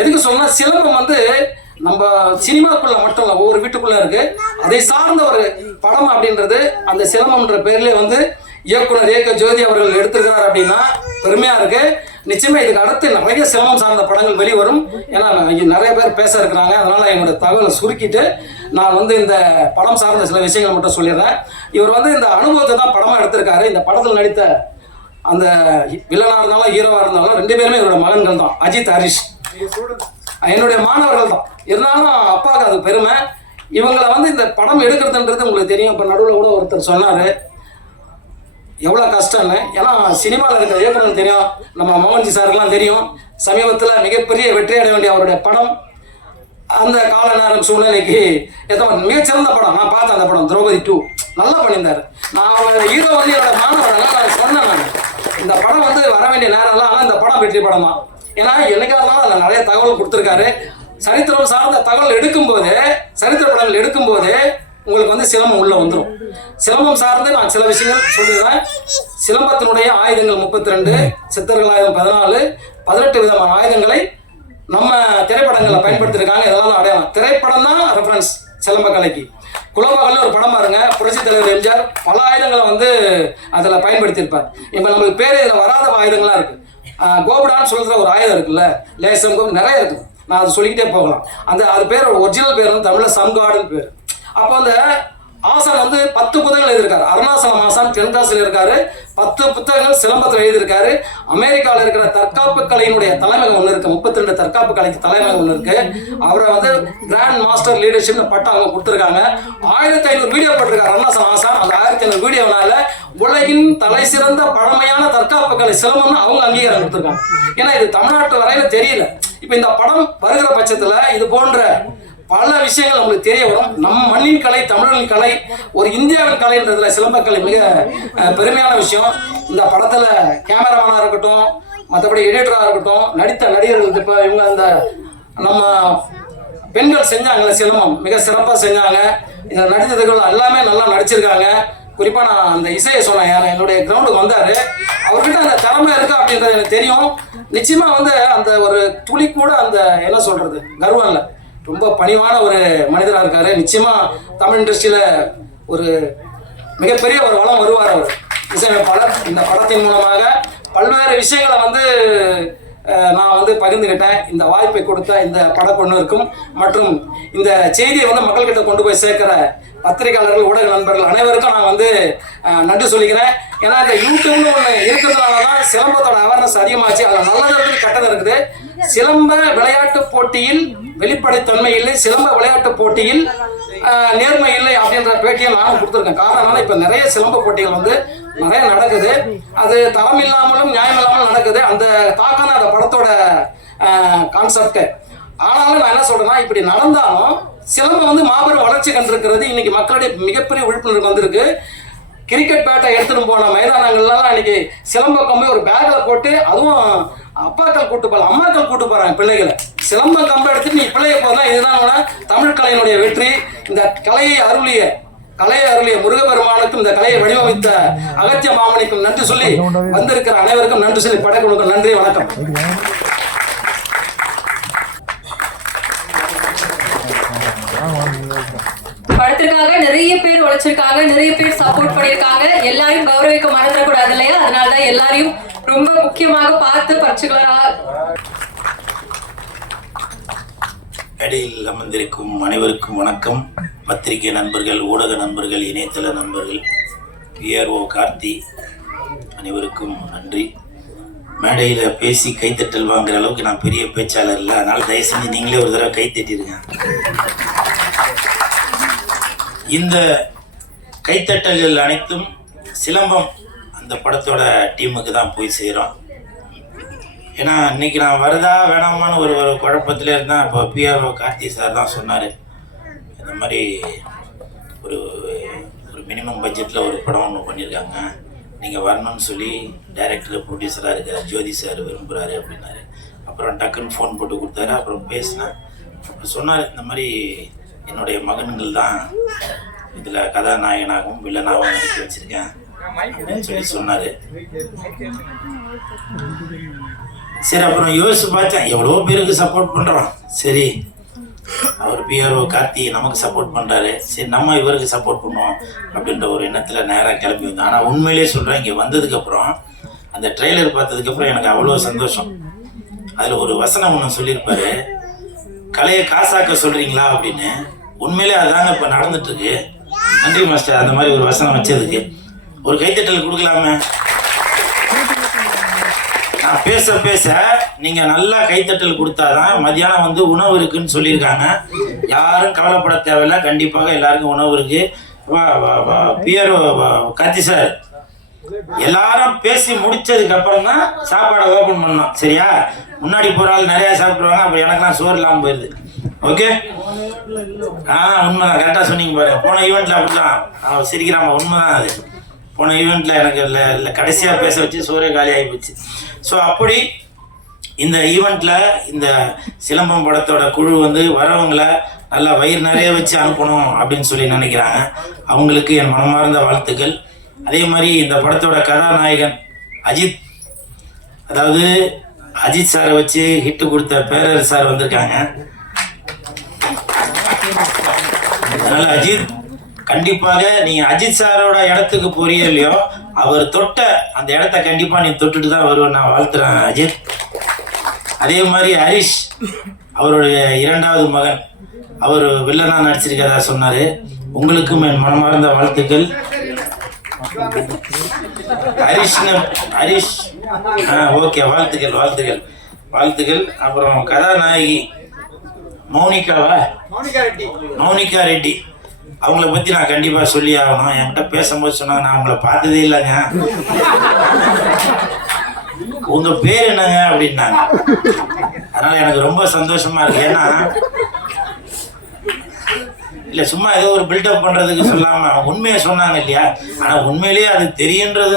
எதுக்கு சொன்னால் சிலம்பம் வந்து நம்ம சினிமாக்குள்ள மட்டும் இல்லை, ஒவ்வொரு வீட்டுக்குள்ள இருக்கு. அதை சார்ந்த ஒரு படம் அப்படின்றது அந்த சிலம்பம்ன்ற பேர்லேயே வந்து இயக்குனர் ஏக ஜோதி அவர்கள் எடுத்திருக்கிறார் அப்படின்னா பெருமையா இருக்கு. நிச்சயமா இதுக்கு அடுத்து நிறைய சிலம்பம் சார்ந்த படங்கள் வெளிவரும். ஏன்னா இங்கே நிறைய பேர் பேச இருக்கிறாங்க. அதனால என்னோட தகவலை சுருக்கிட்டு நான் வந்து இந்த படம் சார்ந்த சில விஷயங்களை மட்டும் சொல்லிடுறேன். இவர் வந்து இந்த அனுபவத்தை தான் படமா எடுத்திருக்காரு. இந்த படத்தில் நடித்த அந்த வில்லனா இருந்தாலும் ஹீரோவா இருந்தாலும் 2 பேருமே இவரோட மகன்கள் தான், அஜித் ஹரிஷ். என்னுடைய மாணவர்கள் தான். இருந்தாலும் அப்பாவுக்கு அது பெருமை. இவங்களை வந்து இந்த படம் எடுக்கிறதுன்றது உங்களுக்கு தெரியும். இப்போ நடுவில் கூட ஒருத்தர் சொன்னார் எவ்வளோ கஷ்டம்னு. ஏன்னா சினிமாவில் இருக்கிற இயக்குனர் தெரியும், நம்ம மோகன்ஜி சாருக்கெல்லாம் தெரியும். சமீபத்தில் மிகப்பெரிய வெற்றி அடைய வேண்டிய அவருடைய படம் அந்த கால நேரம் சூழ்நிலைக்கு மிகச்சிறந்த படம். நான் பார்த்தேன் அந்த படம் திரௌபதி 2 நல்லா பண்ணியிருந்தார். நான் அவர் ஹீரோ வந்து என்னோட மாணவர்கள் நான் சொன்னேன். நான் இந்த படம் வந்து வர வேண்டிய நேரம்லாம், ஆனால் இந்த படம் வெற்றி படம் தான். ஏன்னா என்னைக்காக அதில் நிறைய தகவல் கொடுத்துருக்காரு. சரித்திரம் சார்ந்த தகவல் எடுக்கும்போது, சரித்திர படங்கள் எடுக்கும்போது உங்களுக்கு வந்து சிலம்பம் உள்ள வந்துடும். சிலம்பம் சார்ந்து நான் சில விஷயங்கள் சொல்லிடுறேன். சிலம்பத்தினுடைய ஆயுதங்கள் 32, சித்தர்கள் ஆயுதம் 14, 18 விதமான ஆயுதங்களை நம்ம திரைப்படங்களில் பயன்படுத்தியிருக்காங்க. இதெல்லாம் அடையாளம். திரைப்படம் தான் ரெஃபரன்ஸ் சிலம்ப கலைக்கு. குலோபகல்ல ஒரு படம் பாருங்க, புரட்சி தலைவர் எம்ஜிஆர் பல ஆயுதங்களை வந்து அதில் பயன்படுத்தியிருப்பார். இப்போ நம்மளுக்கு பேர் இதில் வராத ஆயுதங்கள்லாம் இருக்கு. கோபுடான்னு சொல்கிற ஒரு ஆயுதம் இருக்குல்ல, லேசம் கோபு நிறைய இருக்குது. நான் அதை சொல்லிக்கிட்டே போகலாம். அது பேர் ஒரிஜினல் பேர் வந்து தமிழில் சம்காடுன்னு பேர். அப்போ அந்த ஆசான் வந்து 10 புத்தகங்கள் எழுதியிருக்காரு. அருணாசலம் ஆசான் தென்காசியில் இருக்காரு. 10 புத்தகங்கள் சிலம்பத்தில் எழுதியிருக்காரு. அமெரிக்காவில் இருக்கிற தற்காப்பு கலையினுடைய தலைமைகள் ஒன்று இருக்கு, 32 தற்காப்பு கலைக்கு தலைமைகள் ஒன்று இருக்கு. அவரை வந்து கிராண்ட் மாஸ்டர் லீடர்ஷிப் பட்டம் அவங்க கொடுத்துருக்காங்க. 1500 வீடியோ போட்டிருக்காரு அருணாசலம் ஆசான். அந்த 1500 வீடியோனால உலகின் தலை சிறந்த பழமையான தற்காப்பு கலை சிலம்பம்னு அவங்க அங்கீகாரம் கொடுத்துருக்காங்க. ஏன்னா இது தமிழ்நாட்டு வரையில தெரியல. இப்போ இந்த படம் வருகிற பட்சத்தில் இது போன்ற பல விஷயங்கள் நம்மளுக்கு தெரிய வரும். நம் மண்ணின் கலை, தமிழின் கலை, ஒரு இந்தியாவின் கலைன்றதுல சிலம்பக்கலை மிக பெருமையான விஷயம். இந்த படத்துல கேமராமேனா இருக்கட்டும், மற்றபடி எடிட்டரா இருக்கட்டும், நடித்த நடிகர்கள், இப்போ இவங்க அந்த நம்ம பெண்கள் செஞ்சாங்கல்ல சிலம்பம் மிக சிறப்பாக செஞ்சாங்க. இதில் நடித்ததுகள் எல்லாமே நல்லா நடிச்சிருக்காங்க. குறிப்பாக நான் அந்த இசையை சொன்னேன், என்னுடைய கிரவுண்டுக்கு வந்தார். அவர்கிட்ட அந்த திறமை இருக்கா அப்படின்றது எனக்கு தெரியும். நிச்சயமா வந்து அந்த ஒரு துளி கூட அந்த என்ன சொல்றது கர்வம் இல்லை. ரொம்ப பணிவான ஒரு மனிதராக இருக்காரு. நிச்சயமா தமிழ் இண்டஸ்ட்ரியில ஒரு மிகப்பெரிய ஒரு வளம் வருவார் அவர் இசையமைப்பாளர். இந்த படத்தின் மூலமாக பல்வேறு விஷயங்களை வந்து நான் வந்து பகிர்ந்துக்கிட்டேன். இந்த வாய்ப்பை கொடுத்த இந்த படக்குழுவினருக்கும் மற்றும் இந்த செய்தியை வந்து மக்கள்கிட்ட கொண்டு போய் சேர்க்கிற பத்திரிகையாளர்கள், ஊடக நண்பர்கள் அனைவருக்கும் நான் வந்து நன்றி சொல்லிக்கிறேன். ஏன்னா இந்த யூடியூப்னு ஒன்று இருக்கிறதுனால தான் சிலம்பத்தோட அவேர்னஸ் அதிகமாச்சு. அதில் நல்லது இருக்குது, கெட்டது இருக்குது. சிலம்ப விளையாட்டு போட்டியில் வெளிப்படைத்தன்மை இல்லை, சிலம்ப விளையாட்டு போட்டியில் நேர்மை இல்லை அப்படின்ற பேட்டியை நானும் கொடுத்துருக்கேன். காரணம் இப்போ நிறைய சிலம்ப போட்டிகள் வந்து நிறைய நடக்குது. அது தரம் இல்லாமலும் நியாயம் இல்லாமலும் நடக்குது. அந்த தாக்கம் தான் அந்த படத்தோட கான்செப்ட். ஆனாலும் நான் என்ன சொல்றேன்னா, இப்படி நடந்தாலும் சிலம்பம் வந்து மாபெரும் வளர்ச்சி கண்டிருக்கிறது. இன்னைக்கு மக்களுடைய மிகப்பெரிய விழிப்புணர்வு வந்திருக்கு. கிரிக்கெட் பேட்டை எடுத்துட்டு போன மைதானங்கள்லாம் இன்னைக்கு சிலம்ப கம்பி ஒரு பேக்ல போட்டு, அதுவும் அப்பாக்கள் கூட்டு போகலாம், அம்மாக்கள் கூட்டு போறாங்க பிள்ளைகளை. சிலம்பம் கம்பை எடுத்துட்டு நீ பிள்ளைய போதான். இதுதான் தமிழ் கலையினுடைய வெற்றி. இந்த கலையை அருளிய முருகப்பெருமானுக்கும் இந்த கலையை வடிவமைத்த அகத்திய மாமணிக்கும் நன்றி சொல்லி வந்திருக்கிற அனைவருக்கும் நன்றி சொல்லி படைக்குழுக்கும் நன்றி, வணக்கம். படத்திற்காக நிறைய பேர் உழைச்சிருக்காங்க, நிறைய பேர் சப்போர்ட் பண்ணிருக்காங்க. எல்லாரையும் கௌரவிக்க மறந்துடக்கூடாது இல்லையா? அதனாலதான் எல்லாரையும் ரொம்ப முக்கியமாக பார்த்து பர்டிகுலரா அடியில் அமர்ந்திருக்கும் அனைவருக்கும் வணக்கம். பத்திரிகை நண்பர்கள், ஊடக நண்பர்கள், இணையதள நண்பர்கள், பிஆர்ஓ கார்த்தி அனைவருக்கும் நன்றி. மேடையில் பேசி கைத்தட்டல் வாங்குற அளவுக்கு நான் பெரிய பேச்சாளர் இல்லை. அதனால் தயவு செஞ்சு நீங்களே ஒரு தடவை கைத்தட்டிடுங்க. இந்த கைத்தட்டல்கள் அனைத்தும் சிலம்பம் அந்த படத்தோட டீமுக்கு தான் போய் சேரும். ஏன்னா இன்னைக்கு நான் வருதா வேணாமான்னு ஒரு குழப்பத்தில் இருந்தேன். இப்போ பிஆர்ஓ கார்த்தி சார் தான் சொன்னார், இந்த மாதிரி ஒரு மினிமம் பட்ஜெட்டில் ஒரு படம் ஒன்று பண்ணியிருக்காங்க, நீங்கள் வரணும்னு சொல்லி டைரக்டர் ப்ரொடியூசராக இருக்கிற ஜோதி சார் விரும்புகிறாரு அப்படின்னாரு. அப்புறம் டக்குன்னு ஃபோன் போட்டு கொடுத்தாரு. அப்புறம் பேசினேன். சொன்னார், இந்த மாதிரி என்னுடைய மகன்கள் தான் இதில் கதாநாயகனாகவும் வில்லனாகவும் நடிக்க வச்சுருக்கேன் அப்படின்னு சொல்லி சொன்னார். சரி, அப்புறம் யோசிச்சு பார்த்தேன், எவ்வளோ பேருக்கு சப்போர்ட் பண்ணுறோம். சரி, அவர் பிஆர்ஓ கார்த்தி நமக்கு சப்போர்ட் பண்ணுறாரு, சரி நம்ம இவருக்கு சப்போர்ட் பண்ணுவோம் அப்படின்ற ஒரு எண்ணத்தில் நேராக கிளம்பி வந்தோம். ஆனால் உண்மையிலே சொல்கிறேன், இங்கே வந்ததுக்கப்புறம் அந்த ட்ரெய்லர் பார்த்ததுக்கப்புறம் எனக்கு அவ்வளோ சந்தோஷம். அதில் ஒரு வசனம் ஒன்று சொல்லியிருப்பாரு, கலையை காசாக்க சொல்கிறீங்களா அப்படின்னு. உண்மையிலே அதாங்க இப்போ நடந்துட்டுருக்கு. நன்றி மாஸ்டர், அந்த மாதிரி ஒரு வசனம் வச்சதுக்கு. ஒரு கைத்தட்டல் கொடுக்கலாமே. நான் பேச பேச நீங்கள் நல்லா கைத்தட்டல் கொடுத்தாதான். மத்தியானம் வந்து உணவு இருக்குன்னு சொல்லியிருக்காங்க, யாரும் கவலைப்பட தேவையில்லை, கண்டிப்பாக எல்லாருக்கும் உணவு இருக்கு. பிஆர்ஓ கார்த்தி சார், எல்லாரும் பேசி முடிச்சதுக்கு அப்புறம் தான் சாப்பாடை ஓப்பன் பண்ணோம், சரியா? முன்னாடி போகிற ஆள் நிறையா சாப்பிட்ருவாங்க, அப்புறம் எனக்குலாம் சோறு இல்லாமல் போயிடுது. ஓகே, உண்மைதான், கரெக்டாக சொன்னீங்க பாருங்க. போன ஈவெண்ட்டில் அப்படிலாம் சிரிக்கிறாங்க, உண்மைதான் அது. போன ஈவெண்ட்டில் எனக்கு இல்லை கடைசியாக பேச வச்சு சோறே காலி ஆகி போச்சு. ஸோ அப்படி இந்த ஈவெண்ட்டில் இந்த சிலம்பம் படத்தோட குழு வந்து வரவங்களை நல்லா வயிறு நிறைய வச்சு அனுப்பணும் அப்படின்னு சொல்லி நினைக்கிறாங்க. அவங்களுக்கு என் மனமார்ந்த வாழ்த்துக்கள். அதே மாதிரி இந்த படத்தோட கதாநாயகன் அஜித், அதாவது அஜித் சாரை வச்சு ஹிட்டு கொடுத்த பேரர் சார் வந்திருக்காங்க. அதனால அஜித், கண்டிப்பாக நீங்க அஜித் சாரோட இடத்துக்கு போறியோ இல்லையோ, அவர் தொட்ட அந்த இடத்த கண்டிப்பா நீ தொட்டுட்டு தான் வருவேன், நான் வாழ்த்துறேன் அஜித். அதே மாதிரி ஹரிஷ், அவருடைய இரண்டாவது மகன், அவர் வில்லனா நடிச்சிருக்கதா சொன்னாரு. உங்களுக்கும் என் மனமார்ந்த வாழ்த்துக்கள். ஹரிஷ் ஓகே, வாழ்த்துக்கள் வாழ்த்துக்கள் வாழ்த்துக்கள். அப்புறம் கதாநாயகி மௌனிகா ரெட்டி, அவங்கள பற்றி நான் கண்டிப்பாக சொல்லி ஆகணும். என்கிட்ட பேசும்போது சொன்னாங்க, நான் உங்களை பார்த்ததே இல்லைங்க, உங்கள் பேர் என்னங்க அப்படின்னாங்க. அதனால் எனக்கு ரொம்ப சந்தோஷமாக இருக்கு. ஏன்னா இல்லை, சும்மா ஏதோ ஒரு பில்டப் பண்ணுறதுக்கு சொல்லாமல் உண்மையை சொன்னாங்க இல்லையா? ஆனால் உண்மையிலேயே அது தெரியுன்றது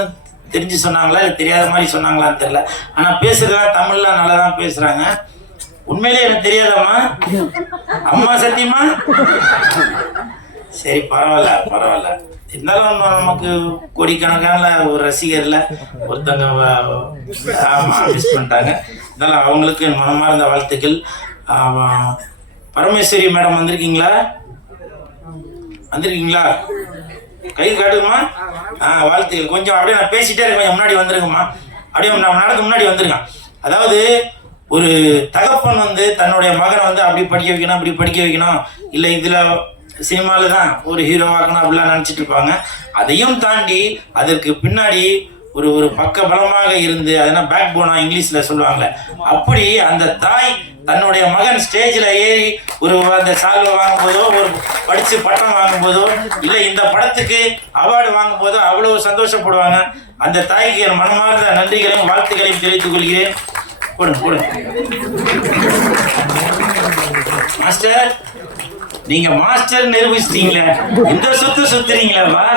தெரிஞ்சு சொன்னாங்களா இல்லை தெரியாத மாதிரி சொன்னாங்களான்னு தெரியல. ஆனால் பேசுகிறதா தமிழ்லாம் நல்லா தான் பேசுகிறாங்க. உண்மையிலேயே எனக்கு தெரியாதம்மா, அம்மா சத்தியமா? சரி, பரவாயில்ல. இருந்தாலும் நமக்கு கோடிக்கணக்கான ஒரு ரசிகர்ல ஒருத்தங்க மிஸ் பண்ணிட்டாங்க. இருந்தாலும் அவங்களுக்கு என் மனமார்ந்த வாழ்த்துக்கள். பரமேஸ்வரி மேடம் வந்திருக்கீங்களா? கை காட்டுங்கம்மா. வாழ்த்துக்கள். கொஞ்சம் அப்படியே நான் பேசிட்டே இருக்கேன், கொஞ்சம் முன்னாடி வந்துருங்கம்மா. அப்படியே நான் நடக்க முன்னாடி வந்துருங்க. அதாவது ஒரு தகப்பன் வந்து தன்னுடைய மகனை வந்து அப்படி படிக்க வைக்கணும், இப்படி படிக்க வைக்கணும், இல்லை இதில் சினிமாவில் தான் ஒரு ஹீரோவாக்கணும் அப்படிலாம் நினச்சிட்டு இருப்பாங்க. அதையும் தாண்டி அதற்கு பின்னாடி ஒரு பக்க பலமாக இருந்து, அதனால் பேக் போனா இங்கிலீஷில் சொல்லுவாங்கள்ல, அப்படி அந்த தாய் தன்னுடைய மகன் ஸ்டேஜில் ஏறி அந்த சால்வை வாங்கும் போதோ, ஒரு படித்து பட்டம் வாங்கும் போதோ, இல்லை இந்த படத்துக்கு அவார்டு வாங்கும் போதோ அவ்வளவு சந்தோஷப்படுவாங்க. அந்த தாய்க்கு என் மனமார்ந்த நன்றிகளையும் வாழ்த்துக்களையும் தெரிவித்துக் கொள்கிறேன். போடுங்க. மாஸ்டர், நீங்க மாஸ்டர் நிரூபிச்சிட்டீங்களே, இந்த சுத்துறீங்களா?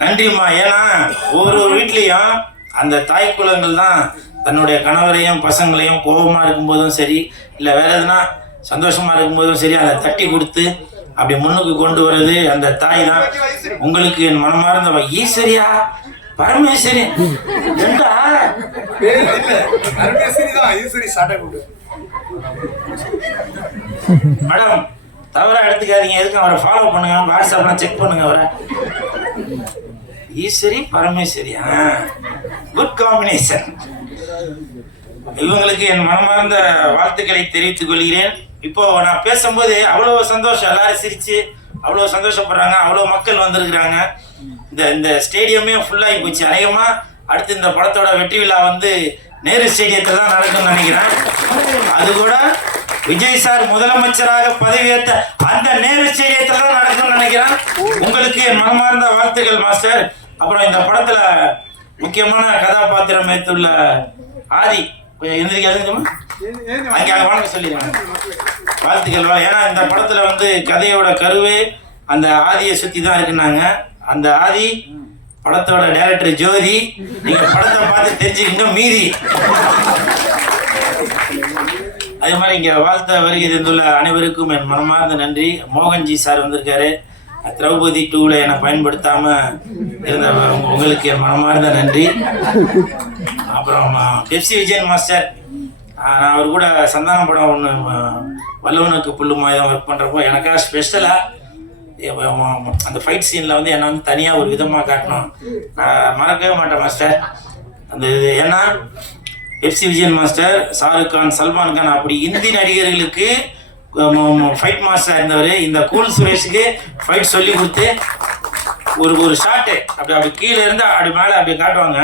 நன்றிம்மா. ஏன்னா ஒரு வீட்லயும் அந்த தாய் குலங்கள் தான் தன்னுடைய கணவரையும் பசங்களையும் கோபமா இருக்கும்போதும் சரி, இல்லை வேற எதுனா சந்தோஷமா இருக்கும்போதும் சரி, அதை தட்டி கொடுத்து அப்படி முன்னுக்கு கொண்டு வர்றது அந்த தாய் தான். உங்களுக்கு என் மனமார்ந்த ஈஸ்வரியா பரமேஸ்வரி மேடம், தவறா எடுத்துக்காதீங்க. எதுக்கு அவரை ஃபாலோ பண்ணுங்க, வாட்ஸ்அப்லாம் செக் பண்ணுங்க அவரை. Eswari Parameswari, good combination. இவங்களுக்கு என் மனமார்ந்த வாழ்த்துக்களை தெரிவித்துக் கொள்கிறேன். இப்போ நான் பேசும்போது அவ்வளோ சந்தோஷம், எல்லாரும் சிரிச்சு அவ்வளோ சந்தோஷப்படுறாங்க, அவ்வளோ மக்கள் வந்திருக்கிறாங்க. இந்த ஸ்டேடியமே ஃபுல்லாகி போச்சு. அநேகமாக அடுத்து இந்த படத்தோட வெற்றி விழா வந்து நேரு ஸ்டேடியத்தில் தான் நடக்கும்னு நினைக்கிறேன். அது கூட விஜய் சார் முதலமைச்சராக பதவியேற்ற அந்த நேரு ஸ்டேடியத்தில் தான் நடக்கும்னு நினைக்கிறேன். உங்களுக்கு என் மனமார்ந்த வாழ்த்துக்கள் மாஸ்டர். அப்புறம் இந்த படத்தில் முக்கியமான கதாபாத்திரம் ஏற்றுள்ள ஆதி எந்திரிக்காதுமா அங்கே வாங்க சொல்லிடுறேன். வாழ்த்துக்கள். ஏன்னா இந்த படத்துல வந்து கதையோட கருவே அந்த ஆதியை சுத்தி தான் இருக்குன்னாங்க. அந்த ஆதி படத்தோட டைரக்டர் ஜோதி. நீங்க படத்தை பார்த்து தெரிஞ்சுக்கிங்க மீதி. அதே மாதிரி இங்க வாழ்த்த வருகை தந்துள்ள அனைவருக்கும் என் மனமார்ந்த நன்றி. மோகன்ஜி சார் வந்திருக்காரு. திரௌபதி 2ல என்னை பயன்படுத்தாம இருந்த உங்களுக்கு என் மனமார்ந்த நன்றி. அப்புறம் பெப்சி விஜயன் மாஸ்டர், நான் அவர் கூட சந்தான படம் ஒன்று வல்லவனுக்கு புல்லுமா இதை ஒர்க் பண்ணுறப்போ எனக்காக ஸ்பெஷலாக அந்த ஃபைட் சீனில் வந்து என்னை வந்து தனியாக ஒரு விதமாக காட்டணும். நான் மறக்கவே மாட்டேன் மாஸ்டர். அந்த இது ஏன்னா பெப்சி விஜயன் மாஸ்டர், ஷாருக் கான், சல்மான் கான் அப்படி இந்தி நடிகர்களுக்கு ஃபைட் மாஸ்டர் இருந்தவர். இந்த கூல் சுரேஷுக்கு ஃபைட் சொல்லி கொடுத்து ஒரு ஷாட்டு அப்படி கீழே இருந்து அப்படி மேலே அப்படி காட்டுவாங்க.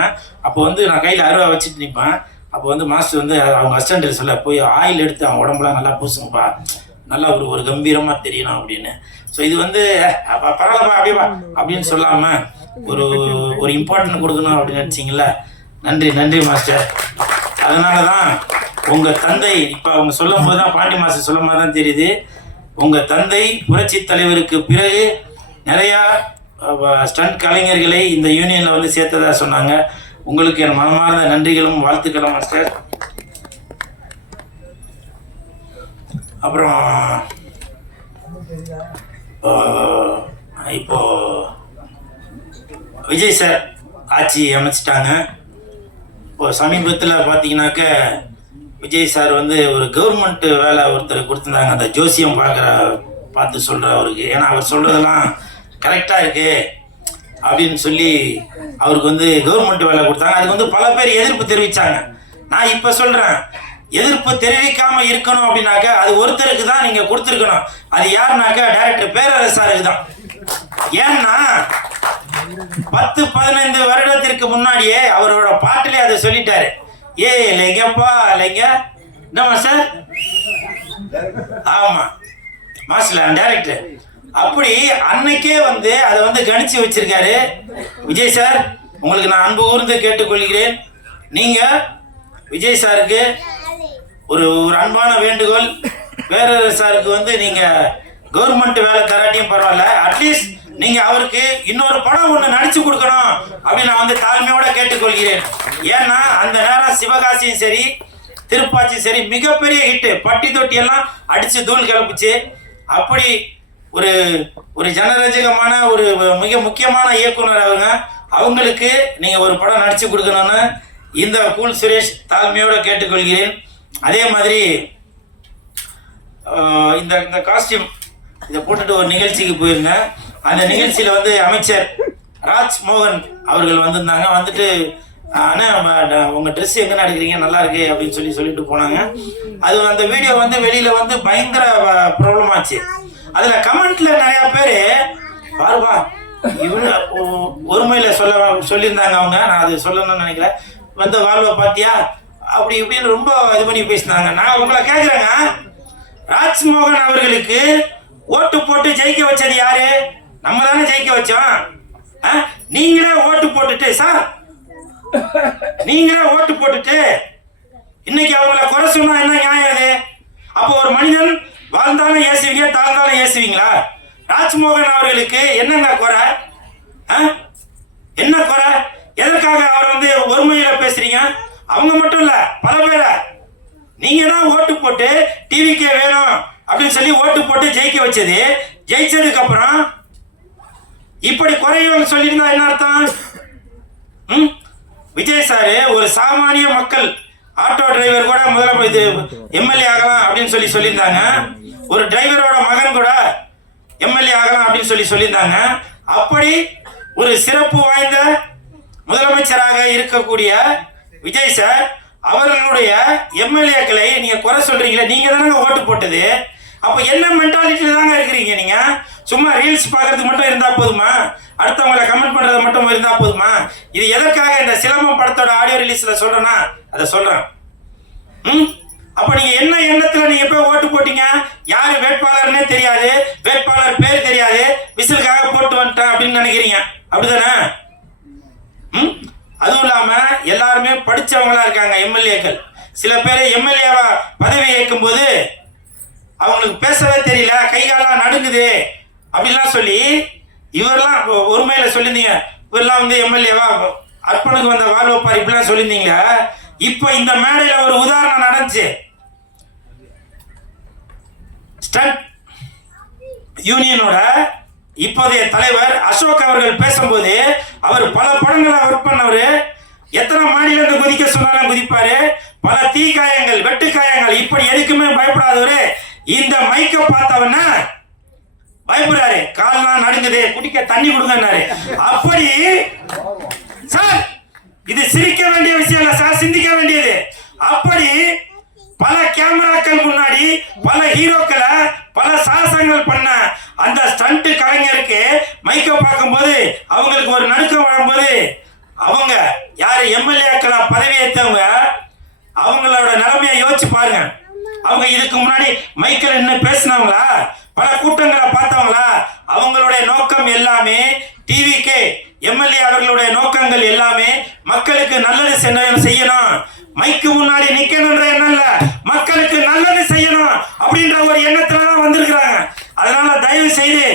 அப்போ வந்து நான் கையில் அருவா வச்சுட்டு நிற்பேன். அப்போ வந்து மாஸ்டர் வந்து அவங்க அசிஸ்டன்ட் சொல்ல போய் ஆயில் எடுத்து அவன் உடம்புலாம் நல்லா பூசுங்கப்பா, நல்லா ஒரு கம்பீரமாக தெரியணும் அப்படின்னு. ஸோ இது வந்து பரவாயில்லப்பா அப்படியேப்பா அப்படின்னு சொல்லாமல் ஒரு இம்பார்ட்டன்ட் கொடுக்கணும் அப்படின்னு நினச்சிங்களா. நன்றி மாஸ்டர். அதனால தான் உங்கள் தந்தை இப்போ அவங்க சொல்லும் போது தான் பாண்டி மாஸ்டர் சொல்லும் போது தான் தெரியுது. உங்கள் தந்தை புரட்சி தலைவருக்கு பிறகு நிறையா ஸ்டண்ட் கலைஞர்களை இந்த யூனியனில் வந்து சேர்த்ததா சொன்னாங்க. உங்களுக்கு என் மனமார்ந்த நன்றிகளும் வாழ்த்துக்களும் மாஸ்டர். அப்புறம் இப்போ விஜய் சார் ஆட்சி அமைச்சிட்டாங்க. இப்போ சமீபத்தில் பார்த்தீங்கன்னாக்க விஜய் சார் வந்து ஒரு கவர்மெண்ட் வேலை ஒருத்தர் கொடுத்துருந்தாங்க. அந்த ஜோசியம் பார்த்து சொல்கிற அவருக்கு, ஏன்னா அவர் சொல்கிறதெல்லாம் கரெக்டாக இருக்கு அப்படின்னு சொல்லி அவருக்கு வந்து கவர்மெண்ட் வேலை கொடுத்தாங்க. அதுக்கு வந்து பல பேர் எதிர்ப்பு தெரிவித்தாங்க. நான் இப்போ சொல்கிறேன், எதிர்ப்பு தெரிவிக்காமல் இருக்கணும் அப்படின்னாக்க அது ஒருத்தருக்கு தான் நீங்கள் கொடுத்துருக்கணும். அது யாருனாக்க டைரக்டர் பேரரசாருக்கு தான். ஏன்னா 10-15 வருடத்திற்கு முன்னாடியே அவரோட பாட்டிலே அதை சொல்லிட்டாரு. இல்லைங்கப்பா இல்லைங்க என்னம்மா சார், ஆமாம் மாஸ்டர் டைரக்டர் அப்படி அன்னைக்கே வந்து அதை வந்து கணிச்சு வச்சிருக்காரு. விஜய் சார், உங்களுக்கு நான் அன்பு கூர்ந்து கேட்டுக்கொள்கிறேன். நீங்கள் விஜய் சாருக்கு ஒரு அன்பான வேண்டுகோள், பேரரசு சாருக்கு வந்து நீங்கள் கவர்மெண்ட் வேலை தராட்டியும் பரவாயில்ல, அட்லீஸ்ட் நீங்கள் அவருக்கு இன்னொரு படம் ஒன்று நடிச்சு கொடுக்கணும் அப்படின்னு நான் வந்து தாழ்மையோட கேட்டுக்கொள்கிறேன். ஏன்னா அந்த நேரம் சிவகாசியும் சரி திருப்பாச்சியும் சரி மிகப்பெரிய ஹிட்டு, பட்டி தொட்டி எல்லாம் அடித்து தூள் கிளப்பிச்சு. அப்படி ஒரு ஜனரஞ்சகமான ஒரு மிக முக்கியமான இயக்குனர் அவங்களுக்கு நீங்கள் ஒரு படம் நடிச்சு கொடுக்கணும்னு இந்த கூல் சுரேஷ் தாழ்மையோட கேட்டுக்கொள்கிறேன். அதே மாதிரி இந்த காஸ்டியூம் இதை போட்டுட்டு ஒரு நிகழ்ச்சிக்கு போயிருந்தேன். அந்த நிகழ்ச்சியில் வந்து அமைச்சர் ராஜ்மோகன் அவர்கள் வந்திருந்தாங்க. வந்துட்டு அண்ணா உங்கள் ட்ரெஸ் எங்கே நடிக்கிறீங்க நல்லா இருக்கு அப்படின்னு சொல்லிட்டு போனாங்க. அது அந்த வீடியோ வந்து வெளியில் வந்து பயங்கர ப்ராப்ளம் ஆச்சு. அதில் கமெண்ட்ல நிறையா பேர் பாருப்பா இவங்க ஒருமையில் சொல்லியிருந்தாங்க. அவங்க நான் அது சொல்லணும்னு நினைக்கிறேன். வந்து வாழ்வை பார்த்தியா அப்படி இப்படின்னு ரொம்ப இது பண்ணி பேசினாங்க. நான் உங்களை கேட்குறேங்க, ராஜ்மோகன் அவர்களுக்கு ஓட்டு போட்டு ஜெயிக்க வச்சது யாரு? நம்ம தானே ஜெயிக்க வச்சோம். நீங்களே ஓட்டு போட்டுட்டு சார், நீங்களே ஓட்டு போட்டுட்டு இன்னைக்கு அவங்கள குறை சொன்னா என்ன நியாயம் அது? அப்போ ஒரு மனிதன் வாழ்ந்தாலும் ஏசுவீங்க, தாழ்ந்தாலும் ஏசுவீங்களா? ராஜ்மோகன் அவர்களுக்கு என்னங்க குறை? என்ன குறை? எதற்காக அவர் வந்து ஒருமையில பேசுறீங்க? அவங்க மட்டும் இல்ல, பல பேரை நீங்க தான் ஓட்டு போட்டு டிவிக்கே வேணும் அப்படின்னு சொல்லி ஓட்டு போட்டு ஜெயிக்க வச்சது. ஜெயிச்சதுக்கு அப்புறம் இப்படி குறைகள் சொல்லியிருந்தா என்ன அர்த்தம்? விஜய் சாரு ஒரு சாமானிய மக்கள் ஆட்டோ டிரைவர் கூட முதல்ல இது எம்எல்ஏ ஆகலாம் அப்படின்னு சொல்லியிருந்தாங்க. ஒரு டிரைவரோட மகன் கூட எம்எல்ஏ ஆகலாம் அப்படின்னு சொல்லியிருந்தாங்க. அப்படி ஒரு சிறப்பு வாய்ந்த முதலமைச்சராக இருக்கக்கூடிய விஜய் சார் அவர்களுடைய எம்எல்ஏக்களை நீங்க குறை சொல்றீங்களே, நீங்க தானே ஓட்டு போட்டது. அப்ப என்ன மென்டாலிட்டியில தாங்க இருக்கிறீங்க? நீங்க சும்மா ரீல்ஸ் பார்க்கறதுக்கு மட்டும் இருந்தா போதுமா? அடுத்தவங்களை கமெண்ட் பண்றது மட்டும் இருந்தா போதுமா? இது எதற்காக இந்த சிலம்பம் படத்தோட ஆடியோ ரிலீஸ்ல சொல்றேன்னா அதை சொல்றேன். அப்ப நீங்க என்ன எண்ணத்துல நீங்க போய் ஓட்டு போட்டீங்க? யாரு வேட்பாளர்னே தெரியாது, வேட்பாளர் பேர் தெரியாது, விசிலுக்காக போட்டு வந்துட்டேன் அப்படின்னு நினைக்கிறீங்க, அப்படிதானே? அதுவும் எல்லாமே படிச்சவங்களா இருக்காங்க எம்எல்ஏக்கள். சில பேர் எம்எல்ஏவா பதவி ஏற்கும் போது அவங்களுக்கு பேசவே தெரியல, கை காலம் நடுங்குது அப்படிலாம் சொல்லி இவரெல்லாம் ஒருமையில சொல்லியிருந்தீங்க. இவரெல்லாம் வந்து எம்எல்ஏவா அர்ப்பனுக்கு வந்த வாழ்வப்பார் இப்படிலாம் சொல்லியிருந்தீங்க. இப்போ இந்த மேடையில் ஒரு உதாரணம் நடந்துச்சு. ஸ்டண்ட் யூனியனோட இப்போதைய தலைவர் அசோக் அவர்கள் பேசும்போது அவர் பல படங்களை ஒர்க் பண்ணவர். எத்தனை மாநிலத்தை குதிக்க சொன்னாலும் குதிப்பாரு. பல தீக்காயங்கள், வெட்டுக்காயங்கள், இப்படி எதுக்குமே பயப்படாதவரு இந்த மைக்க பார்த்தவன பயப்படுறாரு. கால்லாம் நடுங்குது, குடிக்க தண்ணி கொடுங்கன்னாரு. அப்படி சார் இது சிரிக்க வேண்டிய விஷயம் இல்ல சார், சிந்திக்க வேண்டியது. அப்படி பல கேமராக்கள் முன்னாடி பல ஹீரோக்களை பல சாகசங்கள் பண்ண அந்த ஸ்டண்ட் கலைஞருக்கு மைக்க பார்க்கும்போது அவங்களுக்கு ஒரு நடுக்கம் வரும்போது அவங்க யாரு எம்எல்ஏக்களா பதவி ஏற்றவங்க அவங்களோட நிலைமையை யோசிச்சு பாருங்க. அவங்க இதுக்கு முன்னாடி மைக்கில் என்ன பேசினவங்களா, பல கூட்டங்களை பார்த்தவங்களா? அவங்களுடைய நோக்கம் எல்லாமே டிவிக்கு எம்எல்ஏ அவர்களுடைய நோக்கங்கள் எல்லாமே மக்களுக்கு நல்லது செய்யணும், மைக்கு முன்னாடி நிக்கணும்ன்ற எண்ணம் இல்ல, மக்களுக்கு நல்லது செய்யணும் அப்படின்ற ஒரு எண்ணத்துல தான் வந்திருக்கிறாங்க. அதனால தயவு செய்து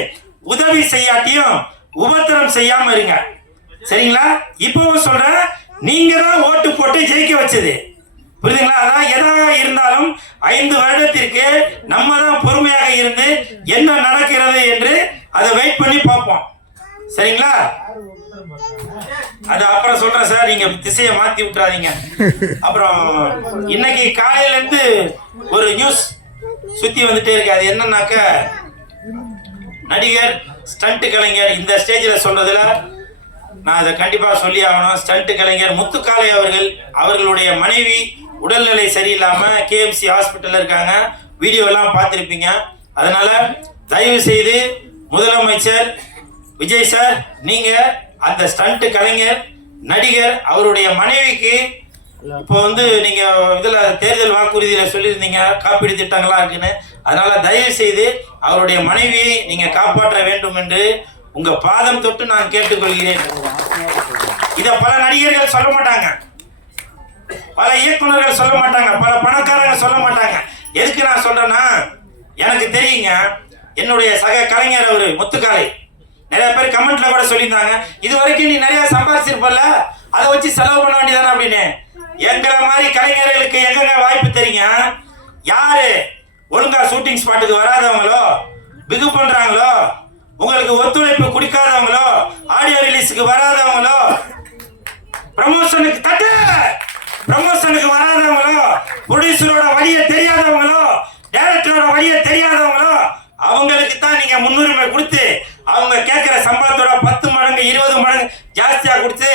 உதவி செய்யாட்டியும் உபத்திரம் செய்யாம இருங்க, சரிங்களா? இப்பவும் சொல்றேன், நீங்க தான் ஓட்டு போட்டு ஜெயிக்க வச்சது, புரியுதுங்களா? அதான் எதாக இருந்தாலும் 5 வருடத்திற்கு நம்ம தான் பொறுமையாக இருந்து என்ன நடக்கிறது என்று அதை வெயிட் பண்ணி பார்ப்போம், சரிங்களா? அது அப்புறம் சொல்றேன் சார், நீங்க திசையை மாத்தி விட்டுறாதீங்க. அப்புறம் இன்னைக்கு காலையில இருந்து ஒரு நியூஸ் சுத்தி வந்துட்டே இருக்கு. அது என்னன்னாக்க, நடிகர் ஸ்டண்ட் கலைஞர் இந்த ஸ்டேஜில் சொல்றதுல நான் அதை கண்டிப்பா சொல்லி ஆகணும். ஸ்டண்ட் கலைஞர் முத்துக்காளை அவர்களுடைய மனைவி உடல்நிலை சரியில்லாம கேஎம்சி ஹாஸ்பிட்டல்ல இருக்காங்க. வீடியோ எல்லாம் பார்த்திருப்பீங்க. அதனால தயவு செய்து முதலமைச்சர் விஜய் சார், நீங்க அந்த ஸ்டண்ட் கலைஞர் நடிகர் அவருடைய மனைவிக்கு இப்போ வந்து நீங்க இதுல தேர்தல் வாக்குறுதியில சொல்லியிருந்தீங்க காப்பீடு திட்டங்களா இருக்குன்னு. அதனால தயவு செய்து அவருடைய மனைவியை நீங்க காப்பாற்ற வேண்டும் என்று உங்க பாதம் தொட்டு நான் கேட்டுக்கொள்கிறேன். இத பல நடிகர்கள் சொல்ல மாட்டாங்க, பல இயக்குநர்கள் சொல்ல மாட்டாங்க, பல பணக்காரங்க சொல்ல மாட்டாங்க. எதுக்கு நான் சொல்றேன்னா, எனக்கு தெரியுங்க, என்னுடைய சக கலைஞர் அவரு முத்துக்காளை நிறைய பேர் கமெண்ட்ல கூட சொல்லியிருந்தாங்க, இது வரைக்கும் நீ நிறைய சம்பாதிச்சிருப்பல, அதை வச்சு செலவு பண்ண வேண்டியதானே அப்படின்னு. எங்களை மாதிரி கலைஞர்களுக்கு எங்க வாய்ப்பு தெரியுங்க? யாரு ஒழுங்கா ஷூட்டிங் ஸ்பாட்டுக்கு வராதவங்களோ, பிகு பண்றாங்களோ, உங்களுக்கு ஒத்துழைப்பு கொடுக்காதவங்களோ, ஆடியோ ரிலீஸுக்கு வராதவங்களோ, ப்ரமோஷனுக்கு வராதவங்களோ, ப்ரொடியூசரோட வழியை தெரியாதவங்களோ, டைரக்டரோட வழியை தெரியாதவங்களோ, அவங்களுக்கு தான் நீங்க முன்னுரிமை கொடுத்து அவங்க கேட்கிற சம்பளத்தோட 10 மடங்கு 20 மடங்கு ஜாஸ்தியா கொடுத்து,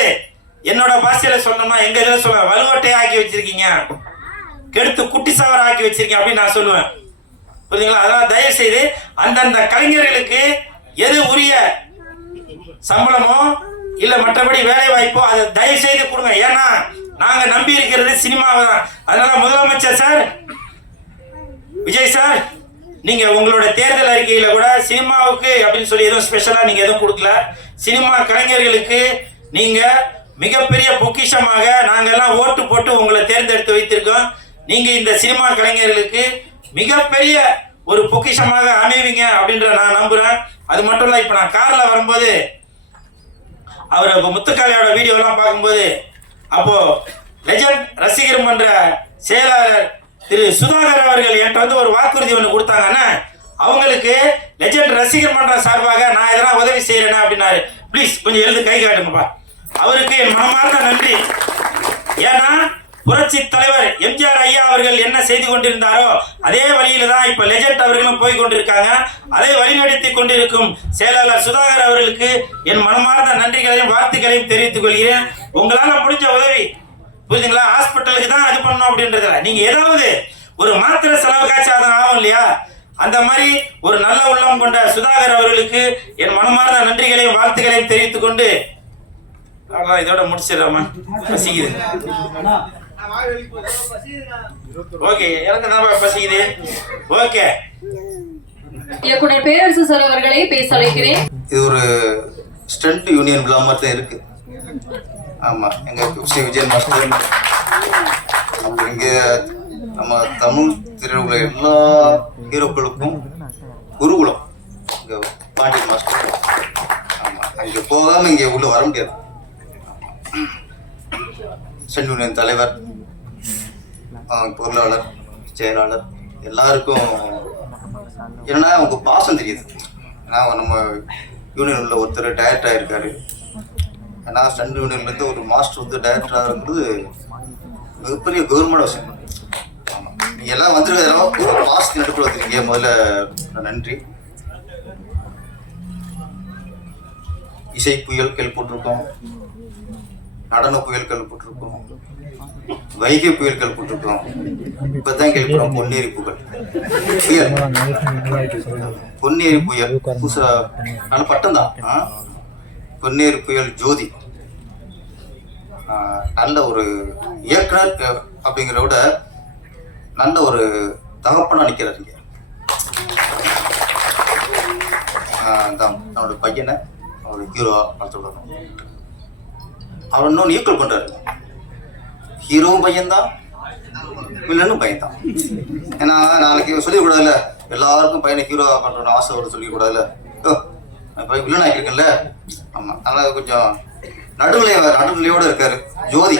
என்னோட பாஷையில சொல்லணும்னா எங்க இதில் சொல்ல வலுவட்டையை ஆக்கி வச்சிருக்கீங்க, கெடுத்து குட்டி சவர ஆக்கி வச்சிருக்கீங்க அப்படின்னு நான் சொல்லுவேன், புரியுதுங்களா? அதனால தயவு செய்து அந்தந்த கலைஞர்களுக்கு எது உரிய சம்பளமோ இல்ல மற்றபடி வேலை வாய்ப்போ அதை தயவு செய்து கொடுங்க. ஏன்னா நாங்க நம்பி இருக்கிறது சினிமாவை தான். அதனால முதலமைச்சர் சார், விஜய் சார், நீங்க உங்களோட தேர்தல் அறிக்கையில கூட சினிமாவுக்கு அப்படின்னு சொல்லி எதுவும் ஸ்பெஷலா நீங்க எதுவும் கொடுக்கல. சினிமா கலைஞர்களுக்கு நீங்க மிகப்பெரிய பொக்கிஷமாக நாங்கெல்லாம் ஓட்டு போட்டு உங்களை தேர்ந்தெடுத்து வைத்திருக்கோம். நீங்க இந்த சினிமா கலைஞர்களுக்கு மிகப்பெரிய ஒரு பொக்கிஷமாக அமைவீங்க அப்படின்ற நான் நம்புறேன். அது மட்டும் இல்ல, இப்ப நான் கார்ல வரும்போது அவர் முத்துக்காளையோட வீடியோ எல்லாம் பார்க்கும்போது, அப்போ லெஜண்ட் ரசிகர் மன்ற செயலாளர் திரு சுதாகர் அவர்கள் என்கிட்ட வந்து ஒரு வாக்குறுதி ஒன்று கொடுத்தாங்கன்னா, அவங்களுக்கு லெஜண்ட் ரசிகர் மன்றம் சார்பாக நான் எதனா உதவி செய்யறேன்னா அப்படின்னாரு. ப்ளீஸ் கொஞ்சம் எழுந்து கை காட்டுங்கப்பா. அவருக்கு என் மனமார்ந்த நன்றி. ஏன்னா புரட்சி தலைவர் எம்ஜிஆர் ஐயா அவர்கள் என்ன செய்து கொண்டிருந்தாரோ அதே வழியில தான் இப்ப லெஜண்ட் அவர்களும் போய் கொண்டிருக்காங்க. அதை வழிநடத்தி கொண்டிருக்கும் செயலாளர் சுதாகர் அவர்களுக்கு என் மனமார்ந்த நன்றிகளையும் வாழ்த்துக்களையும் தெரிவித்துக் கொள்கிறேன். உங்களால முடிஞ்ச உதவி, புரியுதுங்களா? ஹாஸ்பிட்டலுக்கு தான் அது பண்ணணும் அப்படின்றதுல நீங்க ஏதாவது ஒரு மாத்திரை செலவு காய்ச்சாதான் ஆகும் இல்லையா? அந்த மாதிரி ஒரு நல்ல உள்ளம் கொண்ட சுதாகர் அவர்களுக்கு என் மனமார்ந்த நன்றிகளையும் வாழ்த்துக்களையும் தெரிவித்துக் கொண்டு இதோட முடிச்சிடலாமா? பசிக்குது. ஓகே, எனக்கு தான் பசிக்குது. ஓகே, இயக்குனர் பேரரசு சார் அவர்களை பேச அழைக்கிறேன். இது ஒரு ஸ்டண்ட் யூனியன் விழா மாதிரி தான் இருக்கு. ஆமாம் எங்கள் ஸ்ரீ விஜயன் மாஸ்டர். அப்புறம் இங்கே நம்ம தமிழ் திரையுள்ள எல்லா ஹீரோக்களுக்கும் குருகுலம் இங்கே பாண்டியன் மாஸ்டர். ஆமாம் அங்கே போகாமல் இங்கே உள்ளே வர முடியாது. ஸ்டண்ட் யூனியன் தலைவர், பொருளாளர், செயலாளர் எல்லாருக்கும் என்னன்னா அவங்க பாசம் தெரியுது. ஏன்னா நம்ம யூனியன் உள்ள ஒருத்தர் டைரக்டர் ஆகிருக்காரு. ஏன்னா ஸ்டண்ட் யூனியன்லேருந்து ஒரு மாஸ்டர் வந்து டைரக்டர் ஆகிறது மிகப்பெரிய கவர்மெண்ட் விஷயம். ஆமாம் நீங்கள் எல்லாம் வந்துருக்கிறதெல்லாம் ஒரு பாசத்தின் நடுப்புல வந்துருக்கீங்க. முதல்ல நன்றி. இசை புயல் கேள்விப்பட்டிருக்கோம், நடன புயல் கேள்விப்பட்டிருக்கோம், வைகை புயல் கேள்விப்பட்டிருக்கோம். இப்பதான் கேள்விப்படும் பொன்னேரி புயல். பொன்னேரி புயல் புதுசா நல்ல பட்டம் தான். பொன்னேரி புயல் ஜோதி நல்ல ஒரு இயக்குனர் அப்படிங்கிறத விட நல்ல ஒரு தகப்பனா நிற்கிறார் இங்க. தன்னோட பையனை அவர் ஹீரோவா வளர்த்து விடணும். அவர் இன்னொன்று ஈக்குவல் பண்றாரு. ஹீரோவும் பையன்தான், வில்லனும் பையன்தான். ஏன்னா நாளைக்கு சொல்லிக்கூடாதுல்ல எல்லாருக்கும் பையனை ஹீரோ பண்றோன்னு ஆசை வருது, சொல்லிக்கூடாதுல்ல. வில்லன் ஆகிருக்கேன்ல. ஆமாம் அதனால் கொஞ்சம் நடுநிலையோட இருக்காரு ஜோதி.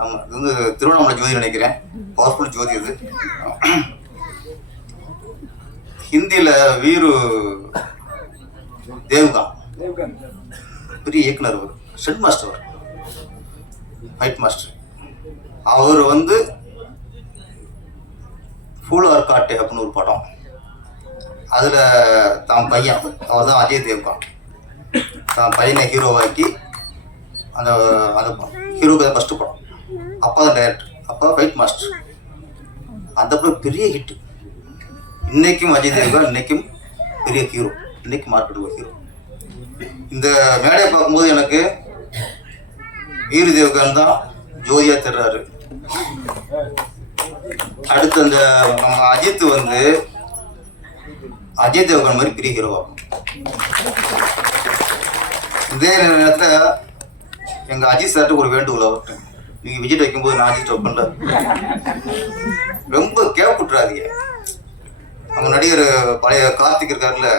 ஆமாம் இது வந்து திருவண்ணாமலை ஜோதி நினைக்கிறேன். பவர்ஃபுல் ஜோதி இது. ஹிந்தியில் வீரு தேவ்கான் பெரிய இயக்குனர், அவர் ஸ்டண்ட் மாஸ்டர், அவர் ஃபைட் மாஸ்டர். அவர் வந்து ஃபூல் ஆர் காட்டே அப்படின்னு ஒரு படம், அதில் தான் பையன், அவர் தான் அஜய் தேவ்கான், தான் பையனை ஹீரோவாக்கி அந்த அந்த ஹீரோக்கு தான் ஃபஸ்ட்டு படம். அப்பா தான் டைரக்டர், அப்பா ஃபைட் மாஸ்டர். அந்த படம் பெரிய ஹிட்டு. இன்னைக்கும் அஜய் தேவ்கான் இன்னைக்கும் பெரிய ஹீரோ, இன்னைக்கு மார்க்கெட் ஒரு ஹீரோ. இந்த மேடையை பார்க்கும்போது எனக்கு வீரு தேவ்கான் தான் ஜோதியா தர்றாரு. அடுத்து அந்த நம்ம அஜித் வந்து அஜய் தேவ்கான் மாதிரி பெரிய ஹீரோவாகும். இதே நேரத்தில் எங்கள் அஜித் சார்ட்டு ஒரு வேண்டுகோள் அவர்கிட்ட, நீங்கள் விஜய் வைக்கும்போது நான் அஜித் வைப்பேன்ல, ரொம்ப கேப் விட்டுறாதீங்க. அவங்க நடிகர் பழைய கார்த்திக் இருக்காருல்ல,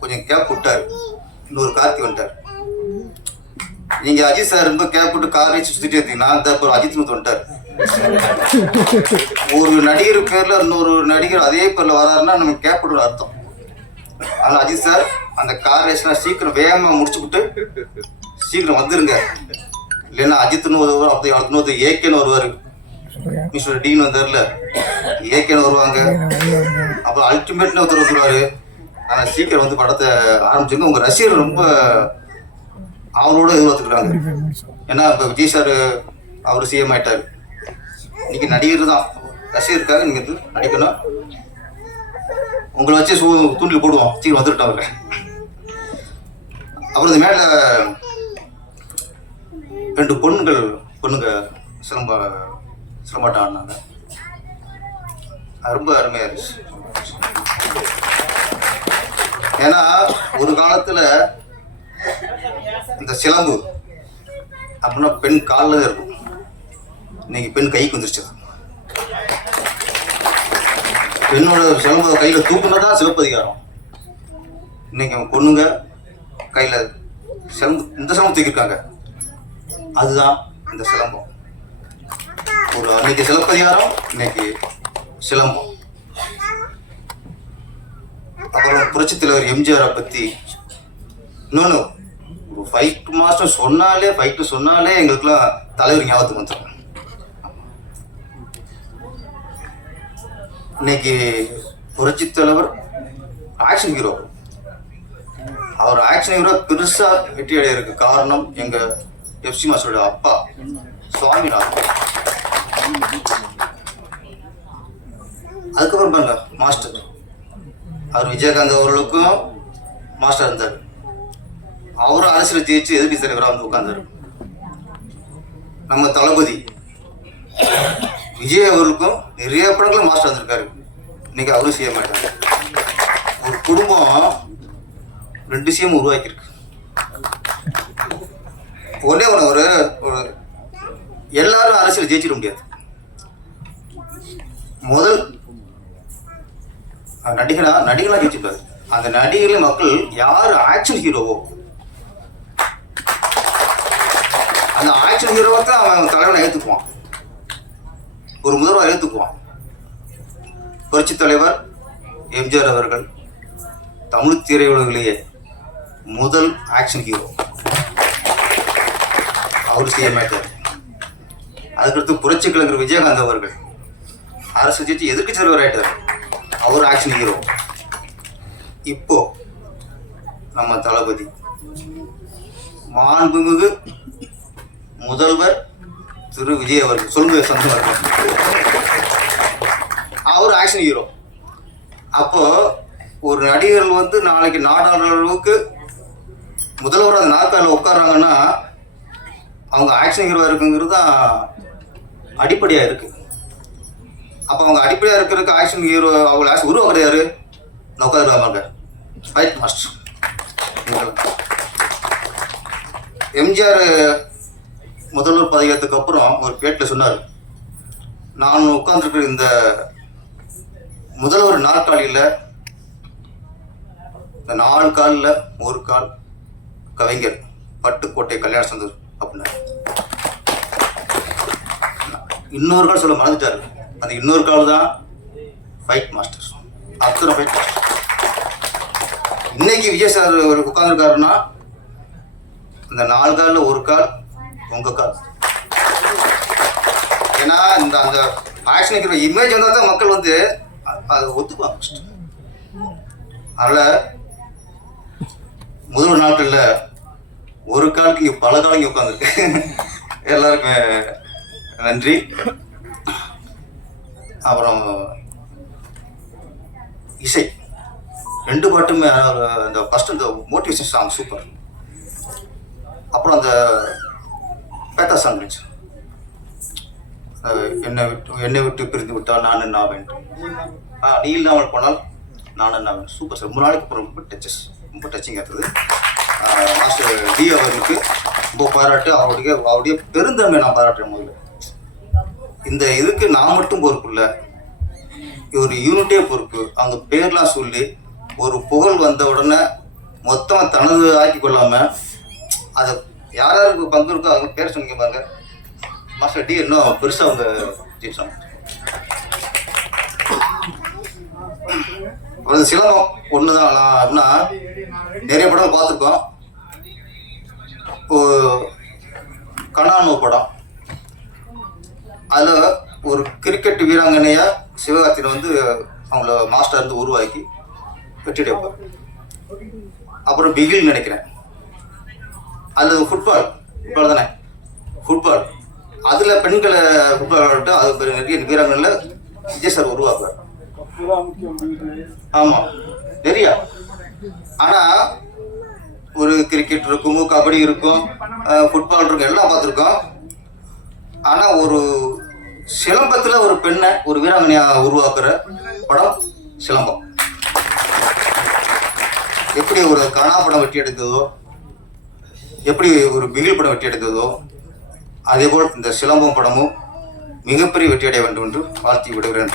கொஞ்சம் கேப் விட்டார், இன்னொரு கார்த்திக் வந்துட்டார். நீங்கள் அஜித் சார் ரொம்ப கேப் விட்டு கார் வச்சு சுற்றிட்டே இருந்தீங்கன்னா அந்த அப்புறம் அஜித் வந்துட்டார். ஒரு நடிகர் பேரில் இன்னொரு நடிகர் அதே பேரில் வராருன்னா நம்ம கேப் விட்டு அர்த்தம். அதனால் அஜித் சார் அந்த கார் ரேஸ்லாம் சீக்கிரம் வேகமாக முடிச்சுக்கிட்டு சீக்கிரம் வந்துருங்க. இல்லைன்னா அஜித்னு வருவார், அப்படி அடுத்த ஏகேன்னு வருவார், மிஸ்டர் டீன் வந்தார்ல ஏகேன்னு வருவாங்க, அப்புறம் அல்டிமேட்னு ஒருத்தர் வந்துடுவார். ஆனால் சீக்கிரம் வந்து படத்தை ஆரம்பிச்சுங்க. உங்கள் ரசிகர் ரொம்ப அவரோட எதிர்பார்த்துக்கிறாங்க. ஏன்னா இப்போ விஜய் சார் அவர் சிஎம் ஆகிட்டார். இன்னைக்கு நடிகர் தான், ரசிகருக்காக நீங்கள் நடிக்கணும். உங்களை வச்சு தூண்டில் போடுவோம், சீக்கிரம் வந்துட்டோம் அவர். அப்புறம் இந்த மேலே 2 பொண்ணுங்க சிலம்பாட்டம் ஆடினாங்க. ரொம்ப அருமையாக இருந்துச்சு. ஏன்னா ஒரு காலத்தில் இந்த சிலம்பு அப்படின்னா பெண் காலில் தான் இருக்கும். இன்னைக்கு பெண் கைக்கு வந்துருச்சு. பெண்ணோட சிலம்பு கையில் தூக்குனா தான் சிலப்பதிகாரம். இன்னைக்கு அவங்க பொண்ணுங்க கையில் சிலம்பு, இந்த சிலம்பு தூக்கியிருக்காங்க, அதுதான் இந்த சிலம்பம். ஒரு அன்னைக்கு சிலப்பதிகாரம், இன்னைக்கு சிலம்பம். அப்புறம் புரட்சித் தலைவர் எம்ஜிஆரை பற்றி இன்னொன்று, ஒரு ஃபைட் மாஸ்டர் சொன்னாலே எங்களுக்குலாம் தலைவர் ஞாபகத்துக்கு வந்துடும். இன்னைக்கு புரட்சித் தலைவர் ஆக்ஷன் ஹீரோ. அவர் ஆக்ஷன் ஹீரோ பெருசாக வெற்றி அடையிறதுக்கு காரணம் எங்கள் எஃப்சி மாஸ்டரோட அப்பா சுவாமிநாதன். அதுக்கப்புறம் பாருங்க மாஸ்டர், அவர் விஜயகாந்த் அவர்களுக்கும் மாஸ்டர் இருந்தார். அவரும் அரசியல் ஜெயிச்சு எதிர்ப்பு தலைவராக வந்து உட்கார்ந்தார். நம்ம தளபதி விஜய் அவர்களுக்கும் நிறைய படங்களும் மாஸ்டர் வந்திருக்காரு. இன்னைக்கு அவரும் சிஎம் ஆயிட்டாங்க. ஒரு குடும்பம் 2 சிஎம் உருவாக்கியிருக்கு. ஒன்றே ஒன்று, ஒரு எல்லாரும் அரசியல் ஜெயிச்சிட முடியாது. முதல் நடிகளாக ஜெயிச்சிருப்பாரு. அந்த நடிகர்கள் மக்கள் யார் ஆக்ஷன் ஹீரோவோ அந்த ஆக்ஷன் ஹீரோவை தான் அவன் தலைவனை ஏற்றுக்குவான், ஒரு முதல்வர் ஏற்றுக்குவான். புரட்சி தலைவர் எம்ஜிஆர் அவர்கள் தமிழ் திரையுலகிலேயே முதல் ஆக்ஷன் ஹீரோ, அவர் செய்ய மாட்டார். அதுக்கடுத்து புரட்சி கலைஞர் விஜயகாந்த் அவர்கள் அரசு ஜெயிச்சு எதிர்க்கட்சி தலைவர் ஆயிட்டார், அவர் ஆக்ஷன் ஹீரோ. இப்போ நம்ம தளபதி மாண்புமிகு முதல்வர் திரு விஜய் அவர்கள், சொல்லுங்க சந்தோஷம், அவர் ஆக்ஷன் ஹீரோ. அப்போ ஒரு நடிகர்கள் வந்து நாளைக்கு நாடாளுமன்ற அளவுக்கு முதல்வர் அந்த நாற்காலில் உட்கார்றாங்கன்னா அவங்க ஆக்ஷன் ஹீரோ இருக்குங்கிறது தான் அடிப்படையாக இருக்கு. அப்போ அவங்க அடிப்படையாக இருக்கிறதுக்கு ஆக்ஷன் ஹீரோ அவங்க ஆக்ஷன் உருவாக்குறது யாரு? உட்காருவாங்க ஃபைட் மாஸ்டர். எம்ஜிஆர் முதல்வர் பதவியேற்றதுக்கு அப்புறம் ஒரு பேட்டில் சொன்னார், நான் உட்கார்ந்துருக்கிற இந்த முதல்வர் நாற்காலியில் இந்த 4 காலில் ஒரு கால் கவிஞர் பட்டுக்கோட்டை கல்யாண சுந்தர் அப்படின்னா. இன்னொரு கால் சொல்ல மறந்துட்டாரு, அந்த இன்னொரு கால் தான் ஃபைட் மாஸ்டர், அத்தனை ஃபைட் மாஸ்டர். இன்னைக்கு விஜய் சார் உட்காந்துருக்காருன்னா இந்த 4 காலில் ஒரு கால் உங்க கால். ஏன்னா இந்த அந்த ஆக்ஷன் இருக்கிற இமேஜ் வந்தால் தான் மக்கள் வந்து அதை ஒத்துக்குவாங்க ஃபஸ்ட்டு. அதனால் முதல் நாட்களில் ஒரு காலுக்கு இங்கே பல காலம் இங்கே உட்காந்துருக்கு. எல்லாருக்குமே நன்றி. அப்புறம் இசை 2 பாட்டுமே அந்த ஃபஸ்ட்டு இந்த மோட்டிவேஷன் சாங் சூப்பர். அப்புறம் அந்த பேத்தா சாங் இருந்துச்சு, என்னை விட்டு பிரிந்து விட்டால் நான் என்ன ஆவேன், நீ இல்லாமல் போனால் நான் என்ன ஆவேன். Super sir. 3 நாளைக்கு அப்புறம் ரொம்ப டச்சிங்காக இருந்தது. மாஸ்டர் டி அவர்களுக்கு ரொம்ப பாராட்டு. அவருடைய பெருந்தன்மை நான் பாராட்டுறேன். முதல்ல இந்த இதுக்கு நான் மட்டும் பொறுப்பு இல்லை, ஒரு யூனிட்டே பொறுப்பு. அவங்க பேர்லாம் சொல்லி ஒரு புகழ் வந்த உடனே மொத்தமாக தனது ஆக்கி கொள்ளாமல் அதை யாருக்கு பங்கு இருக்கோ அவங்க பேர் சொன்னீங்க பாருங்க. மாஸ்டர் டி இன்னும் பெருசாக அவங்க ஜெயிச்சாங்க. அப்புறம் சிலம்பம் ஒன்று தான். நான் அப்படின்னா நிறைய படம் பார்த்துருக்கோம். கண்ணானு படம், அதில் ஒரு கிரிக்கெட் வீராங்கனையாக சிவகார்த்திகேயன் வந்து அவங்கள மாஸ்டர் இருந்து உருவாக்கி வெற்றிட்டு வைப்பார். அப்புறம் பிகில் நினைக்கிறேன், அதில் ஃபுட்பால் தானே, ஃபுட்பால் அதில் பெண்களை ஃபுட்பால் விளாட்டு அது நிறைய வீராங்கனையில் விஜய் சார் உருவாக்குவார். ஆமாம் நிறையா. ஆனால் ஒரு கிரிக்கெட் இருக்கும், கபடி இருக்கும், ஃபுட்பால் இருக்கும், எல்லாம் பார்த்துருக்கோம். ஆனால் ஒரு சிலம்பத்தில் ஒரு பெண்ணை ஒரு வீராங்கனையாக உருவாக்குற படம் சிலம்பம். எப்படி ஒரு கனா படம் வெட்டி எடுத்ததோ, எப்படி ஒரு பிகில் படம் வெட்டி எடுத்ததோ, அதேபோல் இந்த சிலம்பம் படமும் மிகப்பெரிய வெற்றியடைய வேண்டும் என்று வாழ்த்தி விடுகிறேன்.